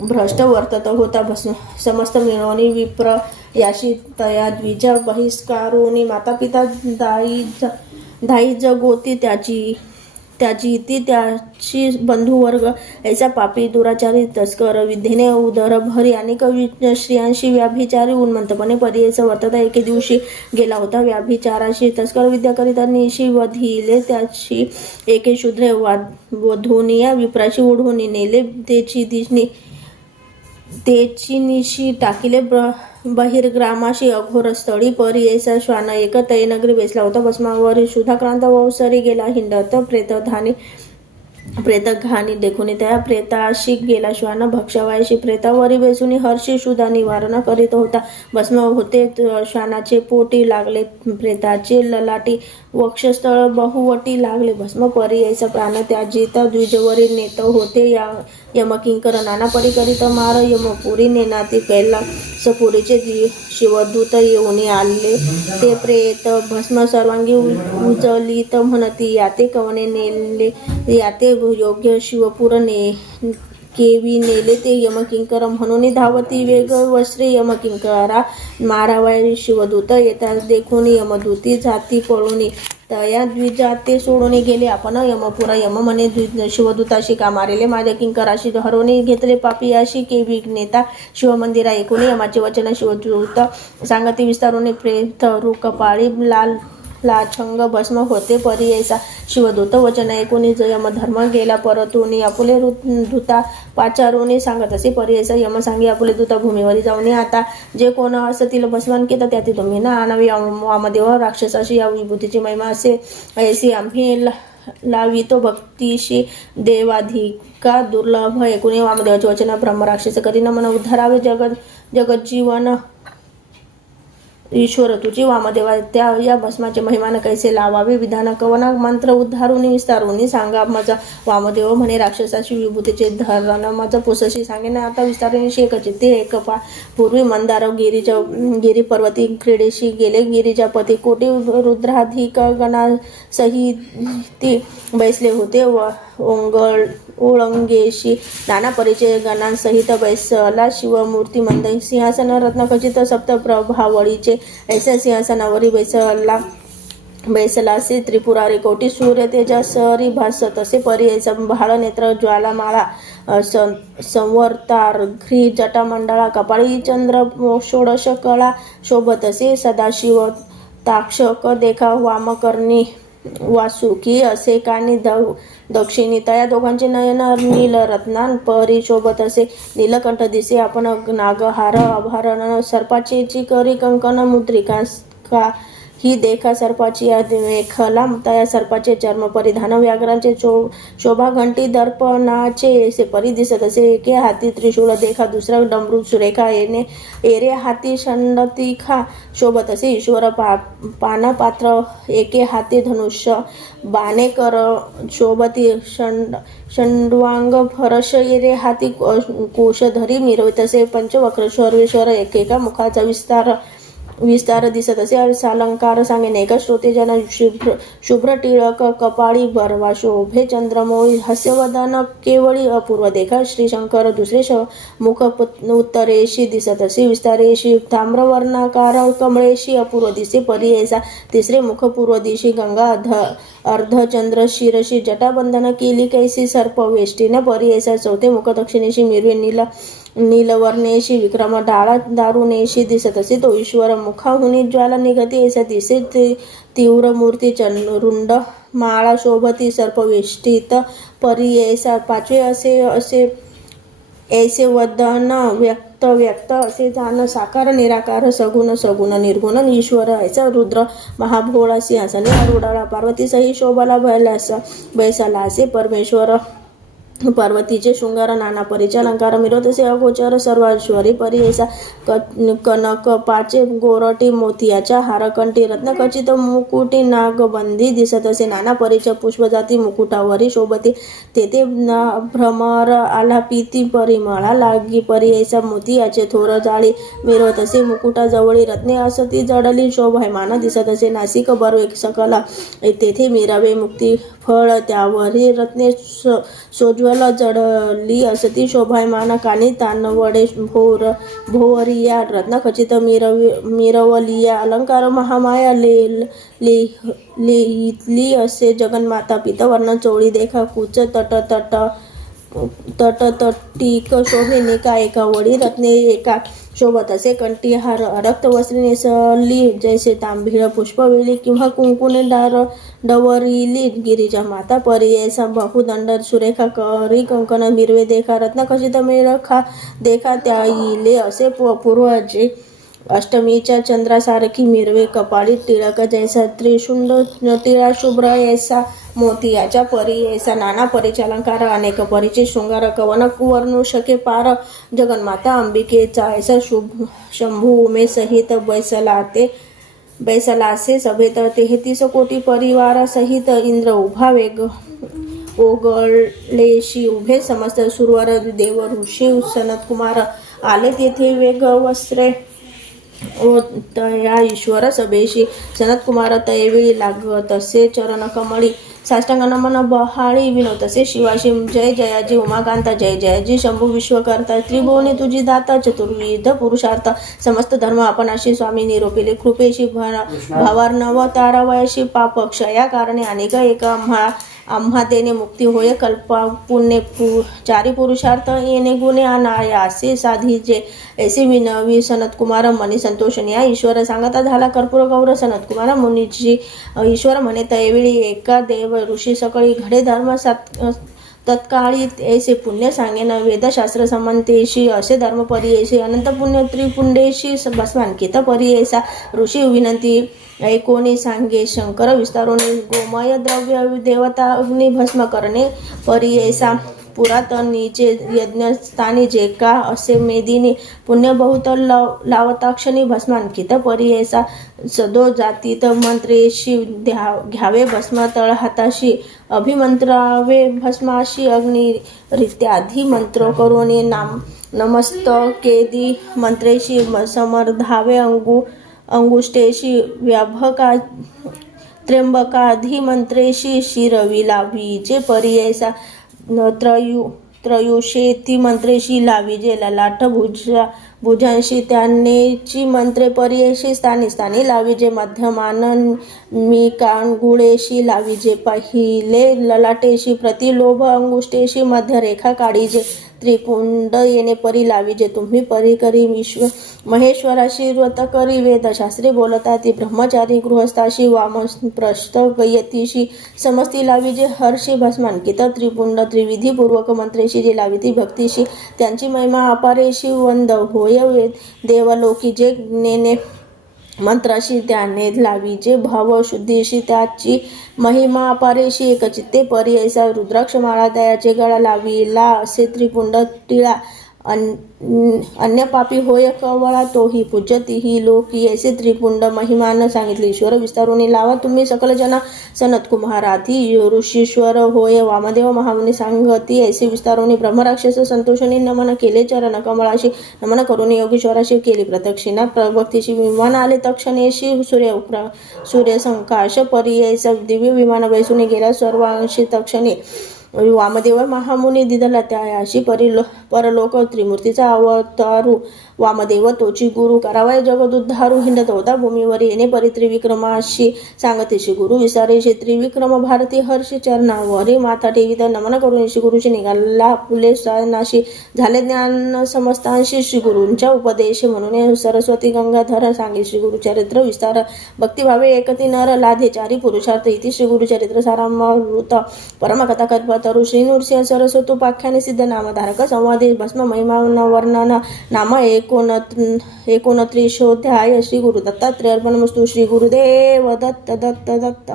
भ्रष्ट वर्तत होता भस्म समस्त मिळवणी विप्र याशी तया द्विज बहिष्कारोनी माता पिता दाई जगोती त्याची ती त्याची बंधुवर्ग ऐसा पापी दुराचारी तस्कर विद्येने उदर भरी अनेक स्त्रियांशी व्याभिचारी उन्मंतपणे पर्यायचा वर्तता एके दिवशी गेला होता व्याभिचाराशी तस्कर विद्या करिता निशी वधिले त्याची एके शूद्रे वधूनी या विप्राची ओढून नेले तेची निशी टाकिले बहिर्ग्रामाशी अघोर स्थळी परी ऐसा श्वान एक तैनगरी बेसला होता भस्मावरी सुधाक्रांत वंसरी गेला हिंडत प्रेत घाणी देखून त्या प्रेताशी गेला श्वान भक्षवायशी प्रेतावरी बेसून हर्षी शुद्धा निवारण करीत होता भस्म होते श्वानाचे पोटी लागले प्रेताचे ललाटी वक्षस्थळ बहुवटी लागले भस्म परी ऐसा प्राण त्याजित द्विजवरी नेत होते यमकिंकर नाना परी करीत मार यमपुरी नेनाती कैलासपुरीचे शिवदूत येऊन आले ते प्रेत भस्म सर्वांगी उजलीत म्हणती याते कवने नेले याते योग्य शिवपुर केवी नेले ते यमकिंकर म्हणून धावती वेग वस्त्रे यमकिंकरा मारावाय शिवदूत येतात देखून यमदूती जाती पळून तया द्विजाते सोडून गेले आपण यमपुरा यम म्हणे शिवदूताशी का मारेले माझ्या किंकराशी हरवणे घेतले पापियाशी केवी नेता शिवमंदिरा ऐकून यमाचे वचन शिवदूत सांगते विस्तारून प्रेत कपाळी लाछंग भस्म होते परी ऐसा शिवदूत वचन ऐकून यमधर्म गेला परतून आपुले धुता पाचारून सांगत असे परी ऐसा यम सांगे आपुले धुता भूमीवर जाऊन आता जे कोण असतील भस्मान केलं त्यात तुम्ही ना आणावी वामदेव राक्षसाशी या विभूतीची महिमा असे ऐसी आम्ही लावितो भक्तीशी देवाधिका दुर्लभ ऐकून वामदेवाचे वचन ब्रह्मराक्षस करीन मन उद्धारावे जगज्जीवन ईश्वर तुझी वामदेवा त्या या भस्माचे महिमान कैसे लावावे विधान कवना मंत्र उद्धारून विस्तारून सांगा माझा वामदेव म्हणे राक्षसाची विभूतीचे धरण माझं पुसशी सांगेन आता विस्तारून शेकचे ते एक पूर्वी मंदार गिरी पर्वती क्रीडेशी गेले गिरिजापती कोटी रुद्राधिक गणा सहिती बैसले होते ओळंगेशी नाना परिचय गणांसहित बैसला शिवमूर्ती मंद सिंहासन रत्नखचित सप्तप्रभावळीचे ऐसा सिंहासनावरी बैसला से त्रिपुरारी कोटी सूर्य तेजसरी भास तसे परी ऐसा भाळ नेत्र ज्वालामाळा संवर्तार्घ्री जटामंडळा कपाळी चंद्र षोडश कळा शोभतसे सदाशिव ताक्षक देखा वामकर्णी वासुकी असे कानी दक्षिणी तया दोघांचे नयन नील रत्नान परी शोभत असे नीलकंठ दिसे आपण नागहार आभरण सर्पाची करी कंकण मुद्रिका का ही देखा सर्पाची मेखला तया सर्पाचे चर्म परिधान व्याघ्रांचे शोभा घंटी दर्पणाचे ऐसे परी दिसत असे एके हाती त्रिशूळ देखा दुसरा डमरू सुरेखा एरे हाती षंडतिखा शोभत असे ईश्वर पानपात्र एके हाती धनुष्य बाणे कर शोभती षंडवांग फरश एरे हाती कोशधरी मिरवित असे पंचवक्र सर्वेश्वर एकेका मुखाचा विस्तार दिसत असे सालंकार सांगेन एका श्रोतेजन शुभ्र टिळक कपाळी बरवा शोभे चंद्रमौळी हास्यवदन केवळी अपूर्व देखा श्रीशंकर दुसरे मुख उत्तरेशी दिसत असे विस्तारेशी ताम्रवर्णाकार कमळेशी अपूर्व दिसे परी ऐसा तिसरे मुख पूर्व दिशी गंगा अर्धचंद्र शिरशी जटाबंधन केली कैसी सर्प वेष्टीने परी ऐसा चौथे मुख दक्षिणेशी मिरवे नीलवर्णेशी विक्रम डाळा दारुणेशी दिसत असे तो ईश्वर मुखाहुनी ज्वाला निघती ऐसा दिसे तीव्र मूर्ती रुंड माळा शोभती सर्पवेष्टित परी ऐसा पाचवे असे ऐसे वदन व्यक्त असे जाण साकार निराकार सगुण निर्गुण ईश्वर ऐसा रुद्र महाभोळा सिंहासने आरूढाळा पार्वती सही शोभाला बैसाला असे परमेश्वर पार्वतीचे शृंगार नाना परीचे अलंकार मिरवत असे अगोचर सर्वेश्वरी परी ऐसा कनक पाचे गोरटी मोतियाच्या हारकंठी रत्नखचित मुकुटी नागबंदी दिसत असे नाना परीच्या पुष्पजाती मुकुटावरी शोभते तेथे भ्रमर आलापिती परिमळा लागी परी ऐसा मोतियाचे थोर जाळी मिरवत असे मुकुटाजवळी रत्ने असती जडली शोभायमान दिसत असे नासिक बर्वे सकला तेथे मिरावे मुक्ती फळ त्यावरी रत्ने सोज्वल जडली असती शोभायमान कानी तानवडे भोवरिया रत्नखचित मिरवलिया अलंकार महामाया लिहितली असे जगन्माता पीतवर्ण चोळी देखा कुच तटतटीक शोभेनिका एका वडी रत्ने एका शोभत असे कंठीहार रक्तवस्त्री नेसली जैसे तांभिळ पुष्पवेली किंवा कुंकुने डवरिली गिरिजा माता परी ऐसा बहुदंड सुरेखा करी कंकण मिरवे देखा रत्नखचित मेरखा देखा त्याईले असे पूर्वजे अष्टमीच्या चंद्रासारखी मिरवे कपाळी टिळक जैसा त्रिशुंड टिळा शुभ्र ऐसा मोतियाच्या परी ऐसा नाना परीचे अलंकार अनेक परीचे शृंगार कवन वर्णू शके पार जगन्माता अंबिकेचा ऐसा शंभू उमे सहित बैसलासे सभेत 33 कोटी परिवारा सहित इंद्र उभा वेग ओगळलेशी उभे समस्त सुरवर देव ऋषी सनतकुमार आले तेथे वेग वस्त्रे ओ तया ईश्वर सभेशी सनतकुमार तयवेळी लागत असे चरण कमळी साष्टांग नमन बहाळी विनोद असे शिवाशी जय जयाजी उमाकांता जय जयाजी शंभू विश्वकर्ता त्रिभुवनी तुझी दाता चतुर्विध पुरुषार्थ समस्त धर्म आपणाशी स्वामी निरोपिले कृपेशी भावार्णव तारावयाशी पाप क्षया कारणे अनेक एक आम्हा देणे मुक्ती होय कल्पा पुण्य चारी पुरुषार्थ येणे गुणे अनायासे साधीजे ऐसे विनवी सनतकुमार मनी संतोषणी या ईश्वर सांगता झाला कर्पूर गौर सनतकुमार मुनीची ईश्वर म्हणे तयवेळी एका देव ऋषी सकळी घडे धर्म तत्काळी ऐसे पुण्य सांगेन वेदशास्त्र समंतेशी असे धर्म परी ऐसे अनंत पुण्य त्रिपुंडेशी भस्मांकित परी ऐसा ऋषी विनंती ऐकोनी सांगे शंकर विस्तारोनी गोमय द्रव्य देवता अग्नि भस्म करणे परी ऐसा पुरातनीचे यज्ञस्थानी जे का असे मेदिनी पुण्य बहुत लावताक्षणी भस्मांकित परी ऐसा सदो जातीत मंत्रेशी घ्यावे भस्म तळ हाताशी अभिमंत्रावे भस्माशी अग्निरित्यादी मंत्र करून नमस्तकेदी मंत्रेशी समर्धावे अंगुष्ठेशी व्याभका त्र्यंबकाधी मंत्रेशी शिरवी लावीजे परी ऐसा त्रयुषेती मंत्रेशी लावीजे ललाट भुजांशी त्यांनेची मंत्रे पर्येशी स्थानी लावीजे मध्यमान मी लावीजे पहिले ललाटेशी प्रतिलोभ अंगुष्ठेशी मध्यरेखा काढीजे त्रिपुंड येणे परी लावी जे तुम्ही परी करी महेश्वराशी व्रत करी वेदशास्त्री बोलता ती ब्रह्मचारी गृहस्थाशी वामप्रस्थ गयतीशी समस्ती लावी जे हर्षी भस्मांकित त्रिपुंड त्रिविधीपूर्वक मंत्रेशी जे लावी ती भक्तीशी त्यांची महिमा अपारेशी वंद होय देवलोकी जे नेने मंत्राशी त्याने लावी जे भाव शुद्धीशी त्याची महिमा अपारेशी एकचित्ते परी ऐसा रुद्राक्ष माळा दयाचे गळा लावीला असे त्रिपुंड टिळा अन्य पापी होय कवळा तोही पूज्यतीही लोकी ऐसे त्रिपुंड महिमान सांगितले ईश्वर विस्तारून लावा तुम्ही सकल जना सनत कुमाराधी ऋषीश्वर होय वामदेव महामुनी सांगती ऐसे विस्तारून ब्रह्मराक्षस संतोषणी नमन केले चरण कमळाशी नमन करून योगीश्वराशी केली प्रदक्षिणा प्रभक्तीशी विमान आले तक्षणेशी सूर्यसंकाश परी ऐसा दिव्य विमान बैसून गेल्या सर्वांशी तक्षणे वामदेव महामुनी दिदला त्यायाशी परलोक त्रिमूर्तीचा अवतारू वामदेव तोची गुरु करावाय जगदुद्धारू हिंडत होता भूमीवर येणे परी त्रिविक्रमाशी सांगतीशी गुरु विसारेशी त्रिविक्रम भारती हर्षी चरणावरी माथा ठेवित नमन करून श्री गुरुशी निघाला फुले नाशी झाले ज्ञान समस्तांशी श्री गुरूंच्या उपदेश म्हणून सरस्वती गंगाधर सांगे श्री गुरुचरित्र विस्तार भक्तिभावे एकती नर लाधेचारी पुरुषार्थ इति श्री गुरुचरित्र सारामृत परमकथा कल्पतरु श्री नृसिंह सरस्वतोपाख्याने सिद्ध नामधारक संवादे भस्म महिमा वर्णन नाम 29 श्री गुरु दत्तात्रेय अर्पणमस्तु श्री गुरुदेव दत्त दत्त दत्त।